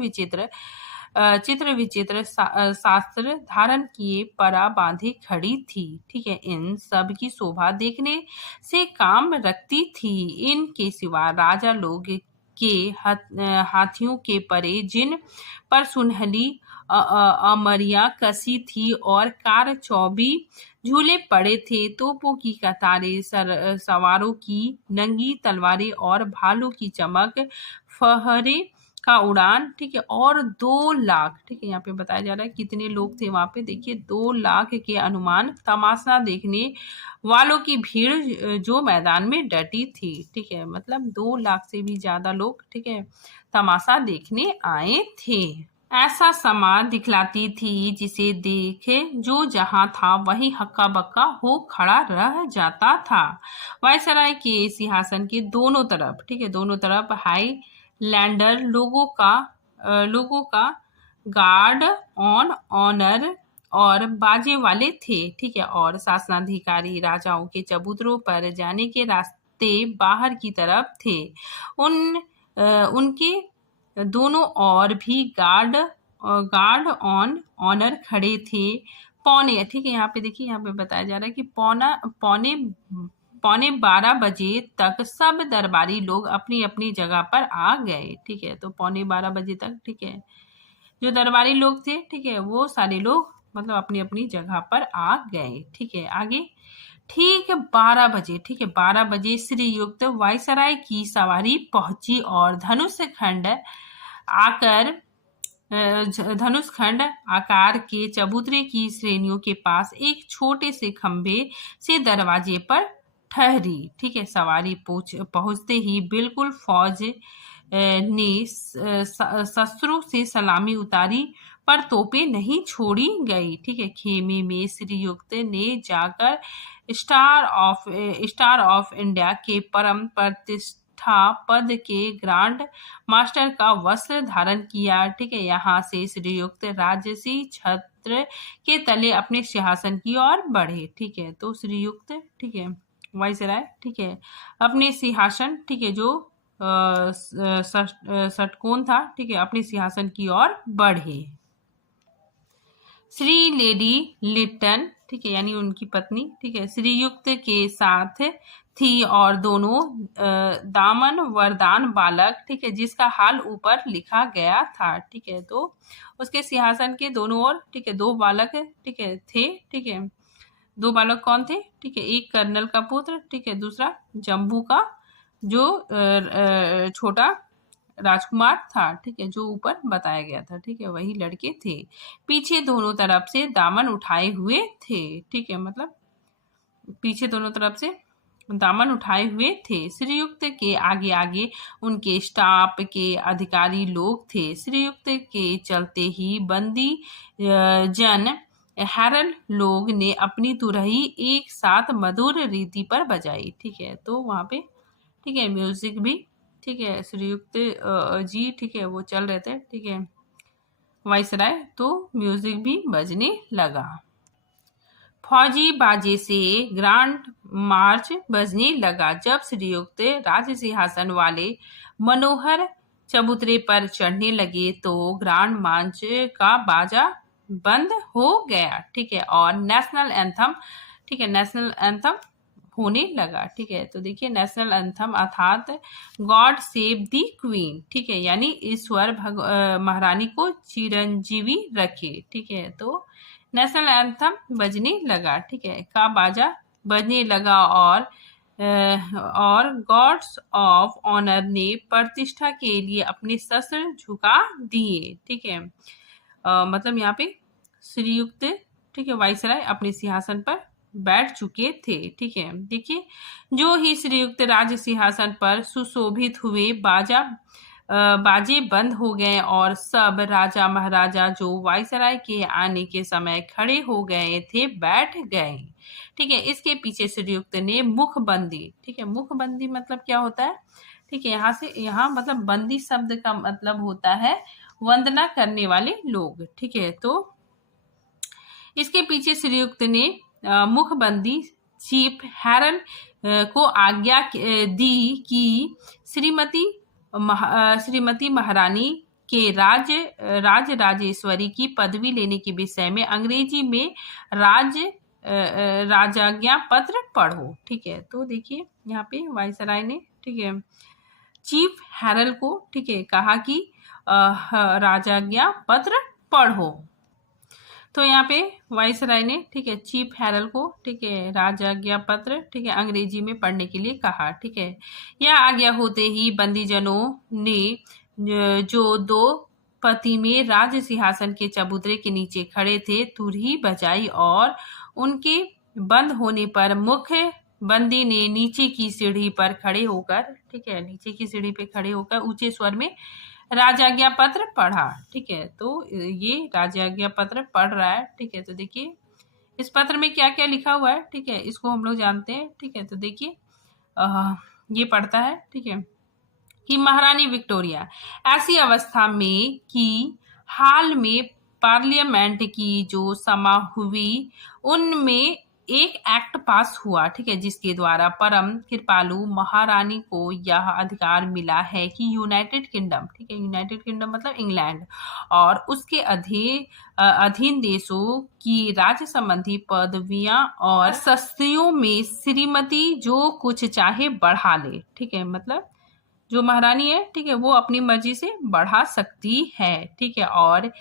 विचित्र शास्त्र धारण किए परा बांधे खड़ी थी, ठीक है। इन सब की शोभा देखने से काम रखती थी। इनके सिवा राजा लोग के हाथियों के परे, जिन पर सुनहली अमरिया कसी थी और कार चौबी झूले पड़े थे, तोपों की कतारें, सवारों की नंगी तलवारें और भालों की चमक, फहरे का उड़ान, ठीक है। और 2 लाख, ठीक है, यहाँ पे बताया जा रहा है कितने लोग थे वहां पे, देखिए 2 लाख के अनुमान तमाशा देखने वालों की भीड़ जो मैदान में डटी थी, ठीक है। मतलब 2 लाख से भी ज्यादा लोग, ठीक है, तमाशा देखने आए थे। ऐसा समाज दिखलाती थी जिसे देखे जो जहां था वही हक्का बक्का हो खड़ा रह जाता था। वायसराय के सिंहासन के दोनों तरफ, ठीक है, दोनों तरफ हाईलैंडर लोगों का गार्ड ऑन ऑनर और बाजे वाले थे, ठीक है। और शासनाधिकारी राजाओं के चबूतरों पर जाने के रास्ते बाहर की तरफ थे। उनके दोनों और भी गार्ड ऑन ऑनर खड़े थे। पौने, ठीक है, यहाँ पे देखिए, यहाँ पे बताया जा रहा है कि पौने 12 बजे तक सब दरबारी लोग अपनी अपनी जगह पर आ गए, ठीक है। तो पौने 12 बजे तक, ठीक है, जो दरबारी लोग थे, ठीक है, वो सारे लोग मतलब अपनी अपनी जगह पर आ गए, ठीक है। आगे ठीक 12 बजे, ठीक है, 12 बजे श्रीयुक्त वायसराय की सवारी पहुंची और धनुष खंड आकार के चबूतरे की श्रेणियों के पास एक छोटे से खंभे से दरवाजे पर ठहरी, ठीक है। सवारी पहुंचते ही बिल्कुल फौज ने शस्त्रों से सलामी उतारी, पर तोपें नहीं छोड़ी गई, ठीक है। खेमे में श्रीयुक्त ने जाकर स्टार ऑफ इंडिया के परम प्रतिष्ठा पद के ग्रांड मास्टर का वस्त्र धारण किया, ठीक है। यहाँ से श्रीयुक्त राजसी छत्र के तले अपने सिंहासन की ओर बढ़े, ठीक है। तो श्रीयुक्त, ठीक है, वायसराय, ठीक है, अपने सिंहासन, ठीक है, जो षटकोण था, ठीक है, अपने सिंहासन की ओर बढ़े। श्री लेडी लिप्टन, ठीक है, यानी उनकी पत्नी, ठीक है, श्रीयुक्त के साथ थी और दोनों दामन वरदान बालक, ठीक है, जिसका हाल ऊपर लिखा गया था, ठीक है। तो उसके सिंहासन के दोनों ओर, ठीक है, 2 बालक, ठीक है, थे, ठीक है। 2 बालक कौन थे, ठीक है, एक कर्नल का पुत्र, ठीक है, दूसरा जम्बू का जो छोटा राजकुमार था, ठीक है, जो ऊपर बताया गया था, ठीक है, वही लड़के थे। पीछे दोनों तरफ से दामन उठाए हुए थे, ठीक है, मतलब पीछे दोनों तरफ से दामन उठाए हुए थे। श्रीयुक्त के आगे आगे उनके स्टाफ के अधिकारी लोग थे। श्रीयुक्त के चलते ही बंदी जन हैरल लोग ने अपनी तुरही एक साथ मधुर रीति पर बजाई। ठीक है, तो वहाँ पे ठीक है म्यूजिक भी ठीक है श्रीयुक्त जी ठीक है वो चल रहे थे। ठीक है, वाइसराय, तो म्यूजिक भी बजने लगा। फौजी बाजे से ग्रांड मार्च बजने लगा। जब श्रीयुक्त राज सिंहासन वाले मनोहर चबूतरे पर चढ़ने लगे तो ग्रांड मार्च का बाजा बंद हो गया। ठीक है, और नेशनल एंथम ठीक है नेशनल एंथम होने लगा। ठीक है, तो देखिए नेशनल एंथम अर्थात गॉड सेव दी क्वीन। ठीक है, यानी ईश्वर महारानी को चिरंजीवी रखे। ठीक है, तो नेशनल एंथम बजने लगा। ठीक है, का बाजा बजने लगा और गॉड्स ऑफ ऑनर ने प्रतिष्ठा के लिए अपने शस्त्र झुका दिए। ठीक है, मतलब यहाँ पे श्रीयुक्त ठीक है वाइसराय अपने सिंहासन पर बैठ चुके थे। ठीक है, देखिए जो ही श्रीयुक्त राज सिंहासन पर सुशोभित हुए बाजे बंद हो गए और सब राजा महाराजा जो वाइसराय के आने के समय खड़े हो गए थे बैठ गए। ठीक है, इसके पीछे श्रीयुक्त ने मुखबंदी ठीक है मुखबंदी मतलब क्या होता है? ठीक है, यहाँ मतलब बंदी शब्द का मतलब होता है वंदना करने वाले लोग। ठीक है, तो इसके पीछे श्रीयुक्त ने मुखबंदी चीफ हैरल को आज्ञा दी कि श्रीमती महारानी के राजेश्वरी की पदवी लेने के विषय में अंग्रेजी में राजाज्ञा पत्र पढ़ो। ठीक है, तो देखिए यहाँ पे वाइसराय ने ठीक है चीफ हैरल को ठीक है कहा कि राजाज्ञा पत्र पढ़ो। तो यहाँ पे वाइसराय ने ठीक है चीफ हैरल को ठीक है राजाज्ञा पत्र ठीक है अंग्रेजी में पढ़ने के लिए कहा। ठीक है, यह आज्ञा होते ही बंदीजनों ने जो दो पति में राज सिंहासन के चबूतरे के नीचे खड़े थे तुरही बजाई और उनके बंद होने पर मुख्य बंदी ने नीचे की सीढ़ी पर खड़े होकर ठीक है नीचे की सीढ़ी पे खड़े होकर ऊंचे स्वर में राजाज्ञा पत्र पढ़ा। ठीक है, तो ये राजाज्ञा पत्र पढ़ रहा है। ठीक है, तो देखिए इस पत्र में क्या क्या लिखा हुआ है। ठीक है, इसको हम लोग जानते हैं। ठीक है, तो देखिए ये पढ़ता है ठीक है कि महारानी विक्टोरिया ऐसी अवस्था में कि हाल में पार्लियामेंट की जो सभा हुई उनमें एक एक्ट पास हुआ। ठीक है, जिसके द्वारा परम कृपालु महारानी को यह अधिकार मिला है कि यूनाइटेड किंगडम ठीक है यूनाइटेड किंगडम मतलब इंग्लैंड और उसके अधीन देशों की राज्य संबंधी पदवियां और शस्त्रियों में श्रीमती जो कुछ चाहे बढ़ा ले। ठीक है, मतलब जो महारानी है ठीक है वो अपनी मर्जी से बढ़ा सकती है। ठीक है, और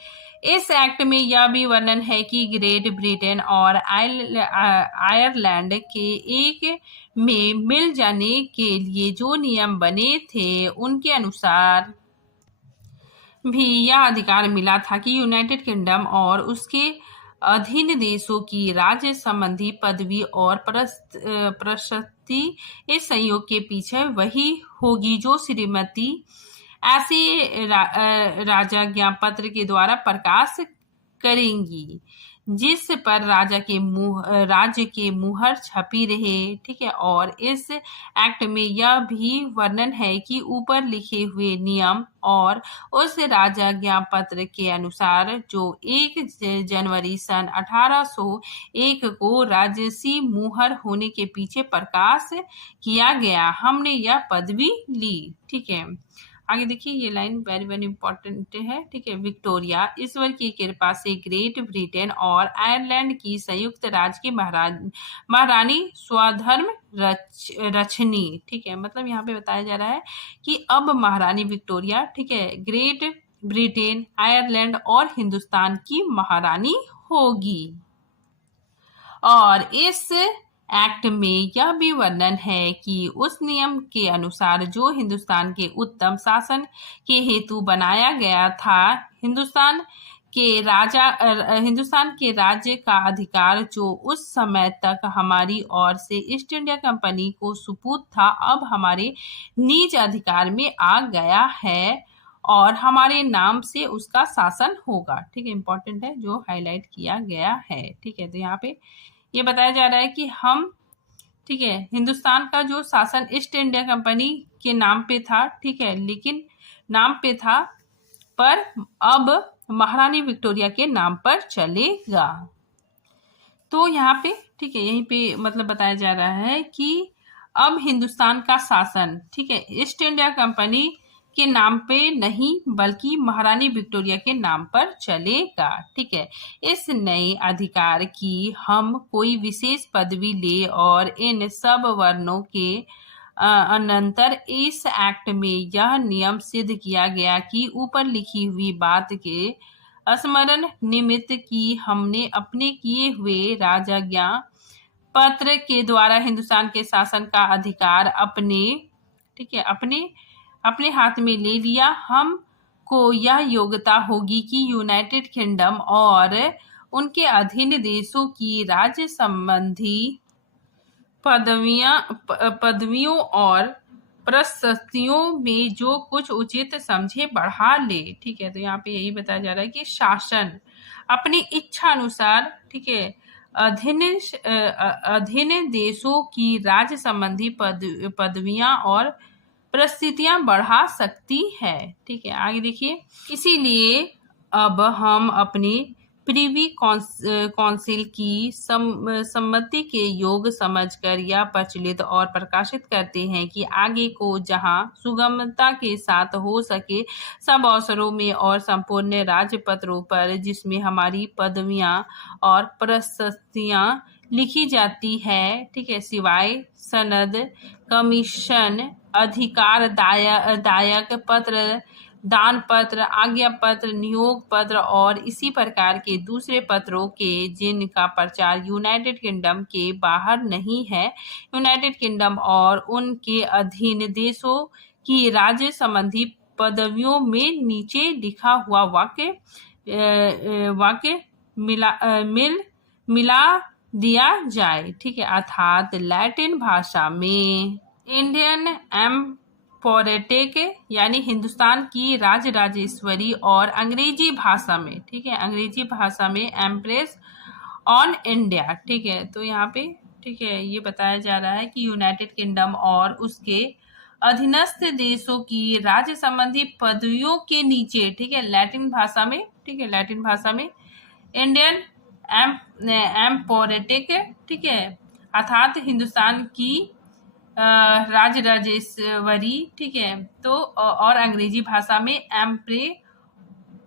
इस एक्ट में यह भी वर्णन है कि ग्रेट ब्रिटेन और आयरलैंड के एक में मिल जाने के लिए जो नियम बने थे उनके अनुसार भी यह अधिकार मिला था कि यूनाइटेड किंगडम और उसके अधीन देशों की राज्य संबंधी पदवी और प्रशस्ति इस संयोग के पीछे वही होगी जो श्रीमती ऐसे राजाज्ञा पत्र के द्वारा प्रकाश करेंगी जिस पर राज्य के मुहर छपी रहे। ठीक है, और इस एक्ट में यह भी वर्णन है कि ऊपर लिखे हुए नियम और उस राजाज्ञा पत्र के अनुसार जो 1 जनवरी सन 1801 को राजसी मुहर होने के पीछे प्रकाश किया गया हमने यह पदवी ली। ठीक है, आगे देखिए ये लाइन वेरी वेरी इंपॉर्टेंट है। ठीक है, विक्टोरिया ईश्वर की कृपा से ग्रेट ब्रिटेन और आयरलैंड की संयुक्त राज्य की महारानी स्वधर्म रचनी। ठीक है, मतलब यहाँ पे बताया जा रहा है कि अब महारानी विक्टोरिया ठीक है ग्रेट ब्रिटेन आयरलैंड और हिंदुस्तान की महारानी होगी। और इस एक्ट में यह भी वर्णन है कि उस नियम के अनुसार जो हिंदुस्तान के उत्तम शासन के हेतु बनाया गया था हिंदुस्तान के राज्य का अधिकार जो उस समय तक हमारी ओर से ईस्ट इंडिया कंपनी को सुपुर्द था अब हमारे निज अधिकार में आ गया है और हमारे नाम से उसका शासन होगा। ठीक है, इंपॉर्टेंट है जो हाईलाइट किया गया है। ठीक है, तो यहाँ पे ये बताया जा रहा है कि हम, ठीक है, हिंदुस्तान का जो शासन ईस्ट इंडिया कंपनी के नाम पे था, ठीक है, लेकिन नाम पे था, पर अब महारानी विक्टोरिया के नाम पर चलेगा। तो यहाँ पे, ठीक है, यहीं पे मतलब बताया जा रहा है कि अब हिंदुस्तान का शासन, ठीक है, ईस्ट इंडिया कंपनी के नाम पे नहीं बल्कि महारानी विक्टोरिया के नाम पर चलेगा। ठीक है, इस नए अधिकार की हम कोई विशेष पदवी ले और इन सब वर्णों के अनंतर इस एक्ट में यह नियम सिद्ध किया गया कि ऊपर लिखी हुई बात के स्मरण निमित्त की हमने अपने किए हुए राजाज्ञा पत्र के द्वारा हिंदुस्तान के शासन का अधिकार अपने, ठीक है, अपने अपने हाथ में ले लिया। हमको यह योग्यता होगी कि यूनाइटेड किंगडम और उनके अधीन देशों की राज्य संबंधी पदवियों और प्रशस्तियों में जो कुछ उचित समझे बढ़ा ले। ठीक है, तो यहाँ पे यही बताया जा रहा है कि शासन अपनी इच्छा अनुसार, ठीक है, अधीन देशों की राज्य संबंधी पदवियां और परिस्थितियां बढ़ा सकती है। ठीक है, आगे देखिए, इसीलिए अब हम अपने प्रीवी काउंसिल की सम्मति के योग समझकर यह प्रचलित और प्रकाशित करते हैं कि आगे को जहां सुगमता के साथ हो सके सब अवसरों में और संपूर्ण राजपत्रों पर जिसमें हमारी पदवियां और प्रशस्तियां लिखी जाती है, ठीक है, सिवाय सनद, कमीशन, अधिकार दायक पत्र, दान पत्र, आज्ञा पत्र, नियोग पत्र और इसी प्रकार के दूसरे पत्रों के जिनका प्रचार यूनाइटेड किंगडम के बाहर नहीं है, यूनाइटेड किंगडम और उनके अधीन देशों की राज्य संबंधी पदवियों में नीचे लिखा हुआ वाक्य मिला दिया जाए। ठीक है, अर्थात लैटिन भाषा में इंडियन एम्पोरेटिक यानी हिंदुस्तान की राजराजेश्वरी और अंग्रेजी भाषा में, ठीक है, अंग्रेजी भाषा में एम्प्रेस ऑन इंडिया। ठीक है, तो यहाँ पे, ठीक है, ये बताया जा रहा है कि यूनाइटेड किंगडम और उसके अधीनस्थ देशों की राज्य संबंधी पदवियों के नीचे, ठीक है, लैटिन भाषा में, ठीक है, लैटिन भाषा में इंडियन एम्पोरेटिक, ठीक है, अर्थात हिंदुस्तान की राजराजेश्वरी, ठीक है, तो और अंग्रेजी भाषा में एम्प्रे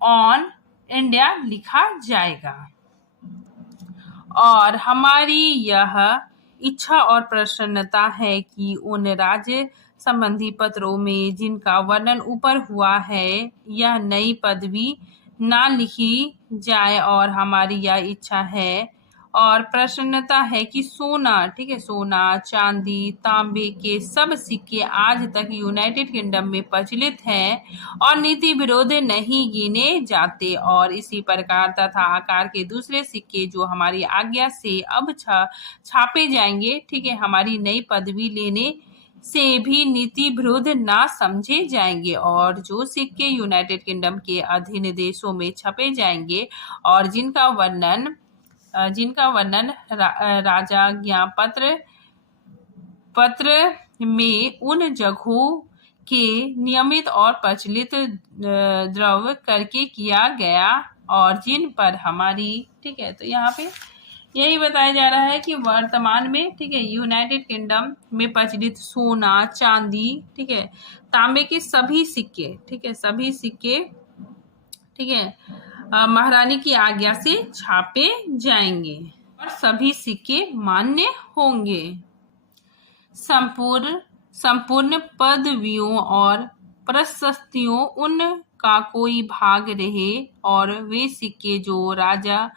ऑन इंडिया लिखा जाएगा। और हमारी यह इच्छा और प्रसन्नता है कि उन राज्य संबंधी पत्रों में जिनका वर्णन ऊपर हुआ है यह नई पदवी ना लिखी जाए और हमारी यह इच्छा है और प्रसन्नता है कि सोना, ठीक है, सोना, चांदी, तांबे के सब सिक्के आज तक यूनाइटेड किंगडम में प्रचलित हैं और नीति विरोध नहीं गिने जाते और इसी प्रकार तथा आकार के दूसरे सिक्के जो हमारी आज्ञा से अब छापे जाएंगे, ठीक है, हमारी नई पदवी लेने से भी नीति विरोध ना समझे जाएंगे और जो सिक्के यूनाइटेड किंगडम के अधीन देशों में छपे जाएंगे और जिनका वर्णन राजाज्ञा पत्र में उन जगहों के नियमित और प्रचलित द्रव करके किया गया और जिन पर हमारी, ठीक है, तो यहाँ पे यही बताया जा रहा है कि वर्तमान में, ठीक है, यूनाइटेड किंगडम में प्रचलित सोना, चांदी, ठीक है, तांबे के सभी सिक्के, ठीक है, सभी सिक्के, ठीक है, महारानी की आज्ञा से छापे जाएंगे और सभी सिक्के मान्य होंगे। संपूर्ण पदवियों और प्रशस्तियों उनका कोई भाग रहे और वे सिक्के जो राजा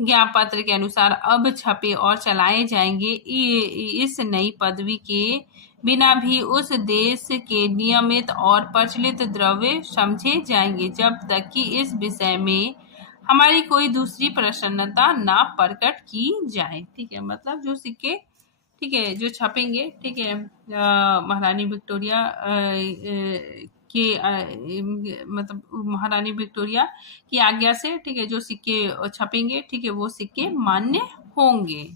ज्ञापत्र के अनुसार अब छपे और चलाए जाएंगे इस नई पदवी के बिना भी उस देश के नियमित और प्रचलित द्रव्य समझे जाएंगे जब तक कि इस विषय में हमारी कोई दूसरी प्रसन्नता ना प्रकट की जाए। ठीक है, मतलब जो सिक्के, ठीक है, जो छपेंगे, ठीक है, महारानी विक्टोरिया के मतलब महारानी विक्टोरिया की आज्ञा से, ठीक है, जो सिक्के छपेंगे, ठीक है, वो सिक्के मान्य होंगे।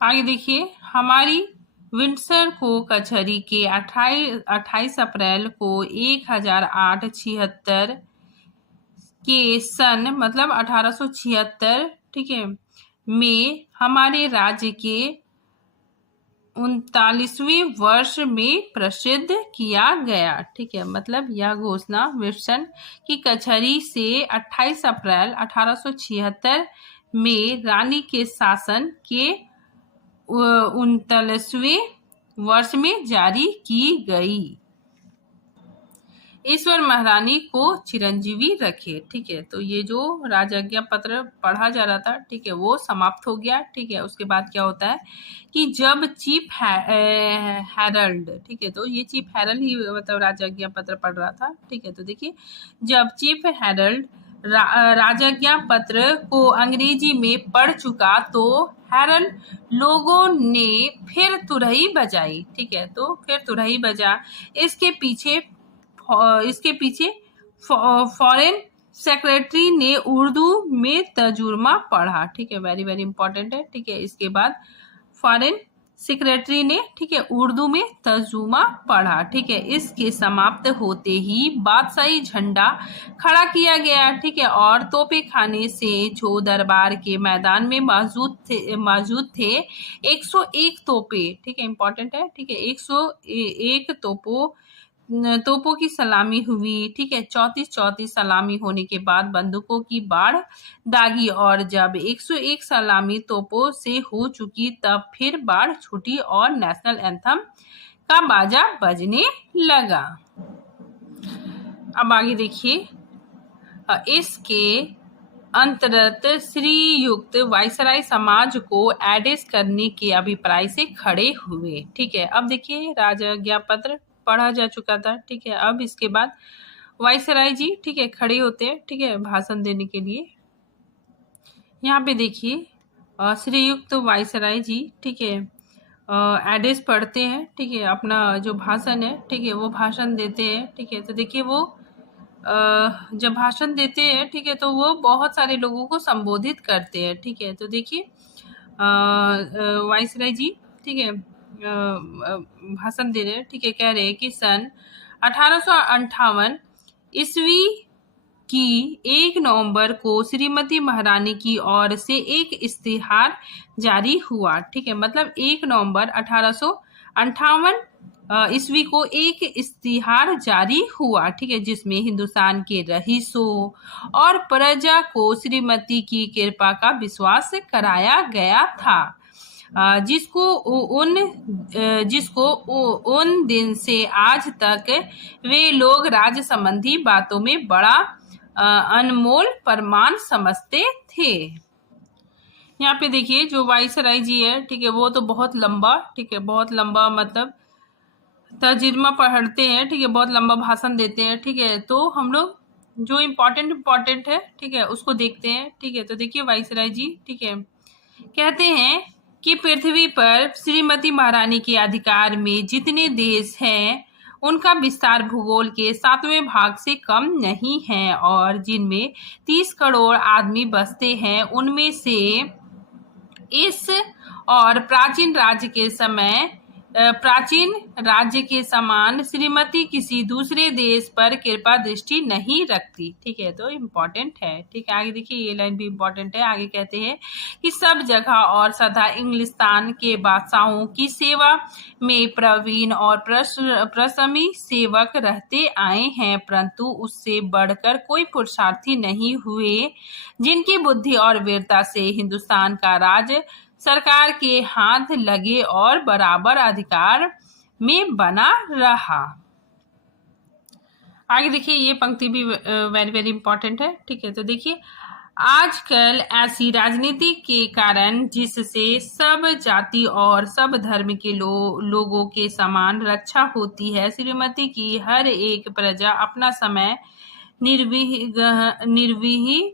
आगे देखिए, हमारी विंडसर को कचहरी के 28 अप्रैल को 1876 के सन मतलब 1876, ठीक है, में हमारे राज्य के 39वें वर्ष में प्रसिद्ध किया गया। ठीक है, मतलब यह घोषणा विल्सन की कचहरी से 28 अप्रैल 1876 में रानी के शासन के 39वें वर्ष में जारी की गई। ईश्वर महारानी को चिरंजीवी रखे। ठीक है, तो ये जो राजज्ञा पत्र पढ़ा जा रहा था, ठीक है, वो समाप्त हो गया। ठीक है, उसके बाद क्या होता है कि जब चीफ हेरल्ड, ठीक है, तो ये चीफ हेरल्ड ही मतलब राजज्ञा पत्र पढ़ रहा था। ठीक है, तो देखिए, जब चीफ हेरल्ड राजज्ञा पत्र को अंग्रेजी में पढ़ चुका तो हेरल्ड लोगों ने फिर तुरही बजाई। ठीक है, तो फिर तुरही बजा। इसके पीछे फॉरेन सेक्रेटरी ने उर्दू में तर्जुमा पढ़ा। ठीक है, वेरी वेरी इंपॉर्टेंट है। ठीक है, इसके बाद फॉरेन सेक्रेटरी ने, ठीक है, उर्दू में तर्जुमा पढ़ा। ठीक है, इसके समाप्त होते ही बादशाही झंडा खड़ा किया गया। ठीक है, और तोपे खाने से जो दरबार के मैदान में मौजूद थे 101 तोपे, ठीक है, इंपॉर्टेंट है। ठीक है, 101 तोपों की सलामी हुई। ठीक है, 34 सलामी होने के बाद बंदूकों की बाढ़ दागी और जब 101 सलामी तोपों से हो चुकी तब फिर बाढ़ छूटी और नेशनल एंथम का बाजा बजने लगा। अब आगे देखिए, इसके अंतर्गत श्रीयुक्त वायसराय समाज को एड्रेस करने के अभिप्राय से खड़े हुए। ठीक है, अब देखिए, राजज्ञा पत्र पढ़ा जा चुका था। ठीक है, अब इसके बाद वायसराय जी, ठीक है, खड़े होते हैं, ठीक है, भाषण देने के लिए। यहाँ पे देखिए, श्रीयुक्त वायसराय जी, ठीक है, एड्रेस पढ़ते हैं। ठीक है, अपना जो भाषण है, ठीक है, वो भाषण देते हैं। ठीक है, तो देखिए, वो जब भाषण देते हैं, ठीक है, तो वो बहुत सारे लोगों को संबोधित करते हैं। ठीक है, तो देखिए, वायसराय जी, ठीक है, भाषण दे रहे हैं। ठीक है, कह रहे हैं कि सन 1858 ईस्वी की 1 नवंबर को श्रीमती महारानी की ओर से एक इश्तिहार जारी हुआ। ठीक है, मतलब 1 नवंबर 1858 ईस्वी को एक इश्तिहार जारी हुआ। ठीक है, जिसमें हिंदुस्तान के रईसों और प्रजा को श्रीमती की कृपा का विश्वास कराया गया था, जिसको उन दिन से आज तक वे लोग राज्य संबंधी बातों में बड़ा अनमोल प्रमाण समझते थे। यहाँ पे देखिए, जो वायसराय जी है, ठीक है, वो तो बहुत लंबा, ठीक है, बहुत लंबा मतलब तर्जुमा पढ़ते हैं। ठीक है, बहुत लंबा भाषण देते हैं। ठीक है, तो हम लोग जो इम्पोर्टेंट है, ठीक है, उसको देखते हैं। ठीक है, तो देखिए, वायसराय जी, ठीक है, कहते हैं कि पृथ्वी पर श्रीमती महारानी के अधिकार में जितने देश हैं उनका विस्तार भूगोल के 7वें भाग से कम नहीं है और जिनमें 30 करोड़ आदमी बसते हैं उनमें से इस और प्राचीन राज्य के समान श्रीमती किसी दूसरे देश पर कृपा दृष्टि नहीं रखती। ठीक है, तो इम्पोर्टेंट है। ठीक है, आगे देखिए, ये लाइन भी इम्पोर्टेंट है। आगे कहते हैं कि सब जगह और सदा इंग्लिस्तान के बादशाहों की सेवा में प्रवीण और प्रशमी सेवक रहते आए हैं, परंतु उससे बढ़कर कोई पुरुषार्थी नहीं हुए जिनकी बुद्धि और वीरता से हिंदुस्तान का राज सरकार के हाथ लगे और बराबर अधिकार में बना रहा। आगे देखिए, ये पंक्ति भी वेरी वेरी इंपॉर्टेंट है। ठीक है, तो देखिए, आजकल ऐसी राजनीति के कारण जिससे सब जाति और सब धर्म के लोगों के समान रक्षा होती है, श्रीमती की हर एक प्रजा अपना समय निर्विही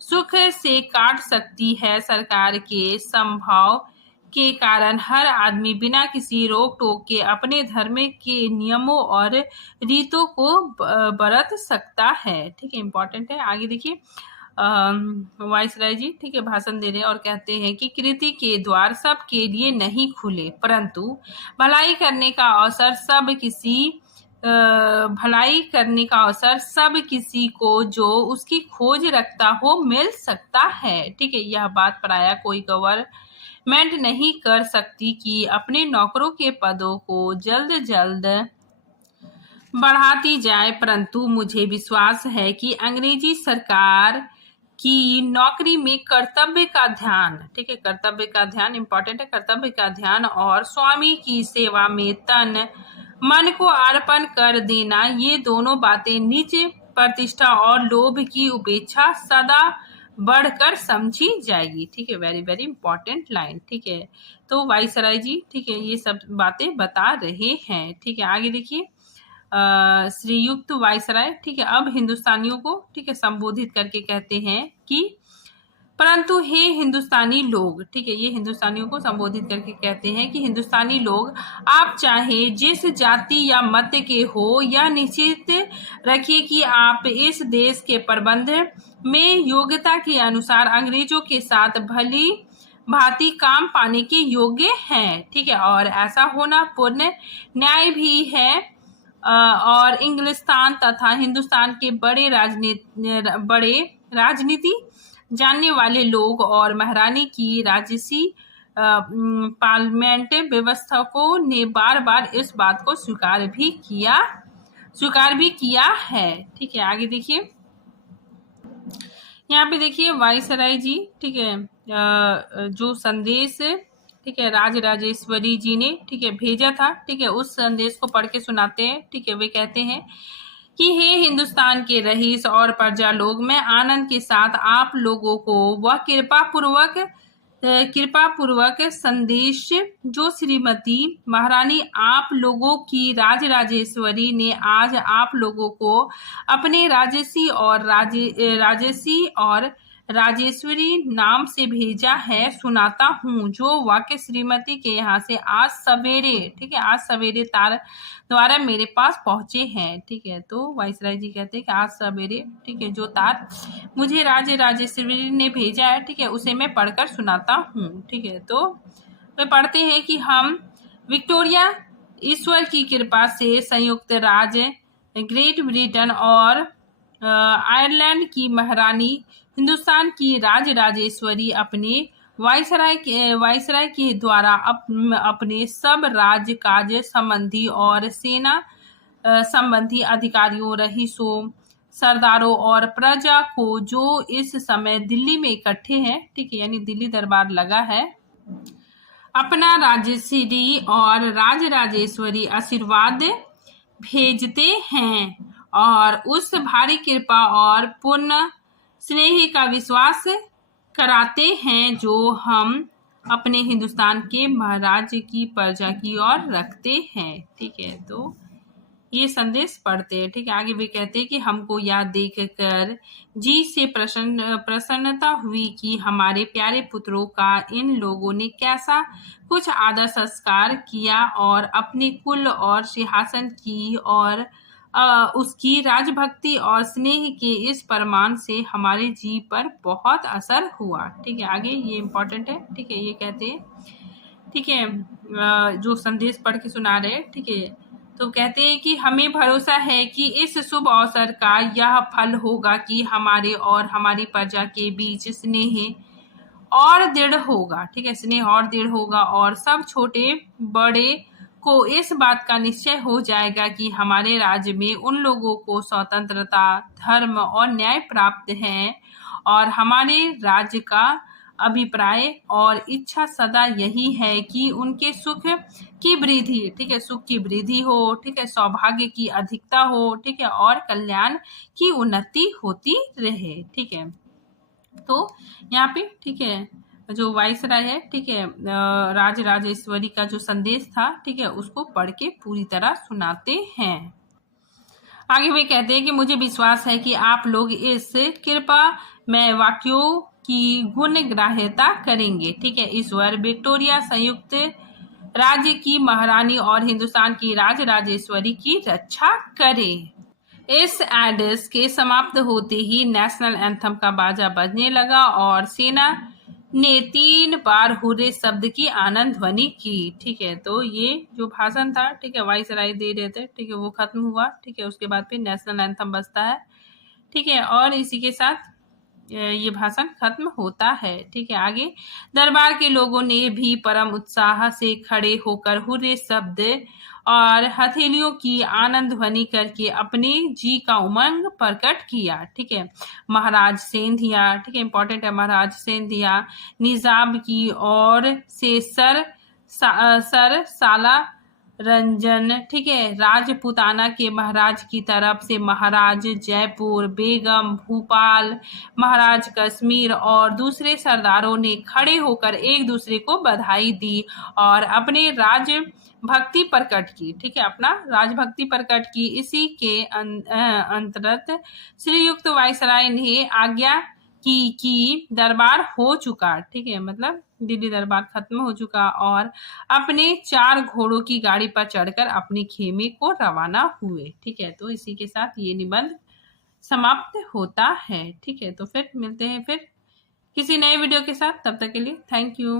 सुख से काट सकती है। सरकार के संभाव के कारण हर आदमी बिना किसी रोक टोक के अपने धर्म के नियमों और रीतों को बरत सकता है। ठीक है, इंपॉर्टेंट है। आगे देखिए, वाइसराय जी ठीक है भाषण दे रहे हैं और कहते हैं कि कृति के द्वार सब के लिए नहीं खुले, परंतु भलाई करने का अवसर सब किसी को जो उसकी खोज रखता हो मिल सकता है। ठीक है, यह बात पराया कोई गवर्नमेंट नहीं कर सकती कि अपने नौकरों के पदों को जल्द जल्द बढ़ाती जाए, परंतु मुझे विश्वास है कि अंग्रेजी सरकार की नौकरी में कर्तव्य का ध्यान, ठीक है, कर्तव्य का ध्यान इंपॉर्टेंट है, कर्तव्य का ध्यान और स्वामी की सेवा में तन मन को अर्पण कर देना, ये दोनों बातें निज प्रतिष्ठा और लोभ की उपेक्षा सदा बढ़कर समझी जाएगी। ठीक है, वेरी वेरी इंपॉर्टेंट लाइन। ठीक है, तो वाइसराय जी ठीक है ये सब बातें बता रहे हैं। ठीक है, आगे देखिए, श्रीयुक्त वाइसराय ठीक है अब हिंदुस्तानियों को ठीक है संबोधित करके कहते हैं कि परंतु हे हिंदुस्तानी लोग, ठीक है, ये हिंदुस्तानियों को संबोधित करके कहते हैं कि हिंदुस्तानी लोग, आप चाहे जिस जाति या मत के हो, यह निश्चित रखिए कि आप इस देश के प्रबंध में योग्यता के अनुसार अंग्रेजों के साथ भली भांति काम पाने के योग्य हैं। ठीक है, और ऐसा होना पूर्ण न्याय भी है और इंग्लिस्तान तथा हिंदुस्तान के बड़े राजनीति जानने वाले लोग और महारानी की राजसी पार्लियामेंट व्यवस्थापकों ने बार बार इस बात को स्वीकार भी किया है। ठीक है, आगे देखिए, यहाँ पे देखिए वाइसराय जी ठीक है जो संदेश ठीक है राजराजेश्वरी जी ने ठीक है भेजा था, ठीक है उस संदेश को पढ़ के सुनाते हैं। ठीक है, वे कहते हैं कि हे हिंदुस्तान के रईस और प्रजा लोग, मैं आनंद के साथ आप लोगों को वह कृपा पूर्वक संदेश जो श्रीमती महारानी आप लोगों की राजराजेश्वरी ने आज आप लोगों को अपने राजसी और राजेश्वरी नाम से भेजा है सुनाता हूँ, जो वाक्य श्रीमती के यहाँ से आज सवेरे ठीक है आज सवेरे तार द्वारा मेरे पास पहुंचे हैं। ठीक है, तो वाइसराय जी कहते हैं कि आज सवेरे ठीक है जो तार मुझे राजेश्वरी ने भेजा है ठीक है उसे मैं पढ़कर सुनाता हूँ। ठीक है, तो वे पढ़ते हैं कि हम विक्टोरिया ईश्वर की कृपा से संयुक्त राज्य ग्रेट ब्रिटेन और आयरलैंड की महारानी हिंदुस्तान की राजराजेश्वरी अपने वाइसराय के द्वारा अपने सब राजकाज संबंधी और सेना संबंधी अधिकारियों, रईसों, सरदारों और प्रजा को जो इस समय दिल्ली में इकट्ठे हैं, ठीक है यानी दिल्ली दरबार लगा है, अपना राजश्री और राजराजेश्वरी आशीर्वाद भेजते हैं और उस भारी कृपा और पूर्ण स्नेह का विश्वास कराते हैं जो हम अपने हिंदुस्तान के महाराज की प्रजा की ओर रखते हैं। ठीक है, तो ये संदेश पढ़ते हैं। ठीक है, आगे भी कहते हैं कि हमको यह देखकर जी से प्रसन्नता हुई कि हमारे प्यारे पुत्रों का इन लोगों ने कैसा कुछ आदर संस्कार किया और अपने कुल और सिंहासन की और उसकी राजभक्ति और स्नेह के इस प्रमाण से हमारे जी पर बहुत असर हुआ। ठीक है, आगे ये इम्पोर्टेंट है। ठीक है, ये कहते हैं ठीक है जो संदेश पढ़ के सुना रहे ठीक है तो कहते हैं कि हमें भरोसा है कि इस शुभ अवसर का यह फल होगा कि हमारे और हमारी प्रजा के बीच स्नेह और दृढ़ होगा। ठीक है, स्नेह और दृढ़ होगा और सब छोटे बड़े को इस बात का निश्चय हो जाएगा कि हमारे राज्य में उन लोगों को स्वतंत्रता, धर्म और न्याय प्राप्त है और हमारे राज्य का अभिप्राय और इच्छा सदा यही है कि उनके सुख की वृद्धि, ठीक है सुख की वृद्धि हो, ठीक है सौभाग्य की अधिकता हो, ठीक है और कल्याण की उन्नति होती रहे। ठीक है, तो यहाँ पे ठीक है जो वाइसराय है ठीक है राजराजेश्वरी का जो संदेश था ठीक है उसको पढ़ के पूरी तरह सुनाते हैं। आगे वे कहते हैं कि मुझे विश्वास है कि आप लोग इस कृपा में वाक्यों की गुणग्राह्यता करेंगे। ठीक है, ईश्वर विक्टोरिया संयुक्त राज्य की महारानी और हिंदुस्तान की राजराजेश्वरी की रक्षा करे। इस एड्रेस के समाप्त होते ही नेशनल एंथम का बाजा बजने लगा और सेना ने 3 बार हुर्रे शब्द की आनंद ध्वनि की। ठीक है, तो ये जो भाषण था, ठीक है, वाइसराय दे रहे थे, ठीक है, वो खत्म हुआ। ठीक है, उसके बाद फिर नेशनल एंथम बजता है। ठीक है, और इसी के साथ ये भाषण खत्म होता है। ठीक है, आगे दरबार के लोगों ने भी परम उत्साह से खड़े होकर हुर्रे शब्द और हथेलियों की आनंद ध्वनि करके अपने जी का उमंग प्रकट किया। ठीक है, महाराज सेंधिया, ठीक है, इंपॉर्टेंट है, महाराज सेंधिया निजाम की ओर से सर साला रंजन, ठीक है, राजपूताना के महाराज की तरफ से महाराज जयपुर, बेगम भूपाल, महाराज कश्मीर और दूसरे सरदारों ने खड़े होकर एक दूसरे को बधाई दी और अपने राज भक्ति प्रकट की। ठीक है, अपना राजभक्ति प्रकट की। इसी के अंतर्गत श्रीयुक्त वायसराय ने आज्ञा की दरबार हो चुका। ठीक है, मतलब दिल्ली दरबार खत्म हो चुका और अपने 4 घोड़ों की गाड़ी पर चढ़कर अपने खेमे को रवाना हुए। ठीक है, तो इसी के साथ ये निबंध समाप्त होता है। ठीक है, तो फिर मिलते हैं फिर किसी नए वीडियो के साथ, तब तक के लिए थैंक यू।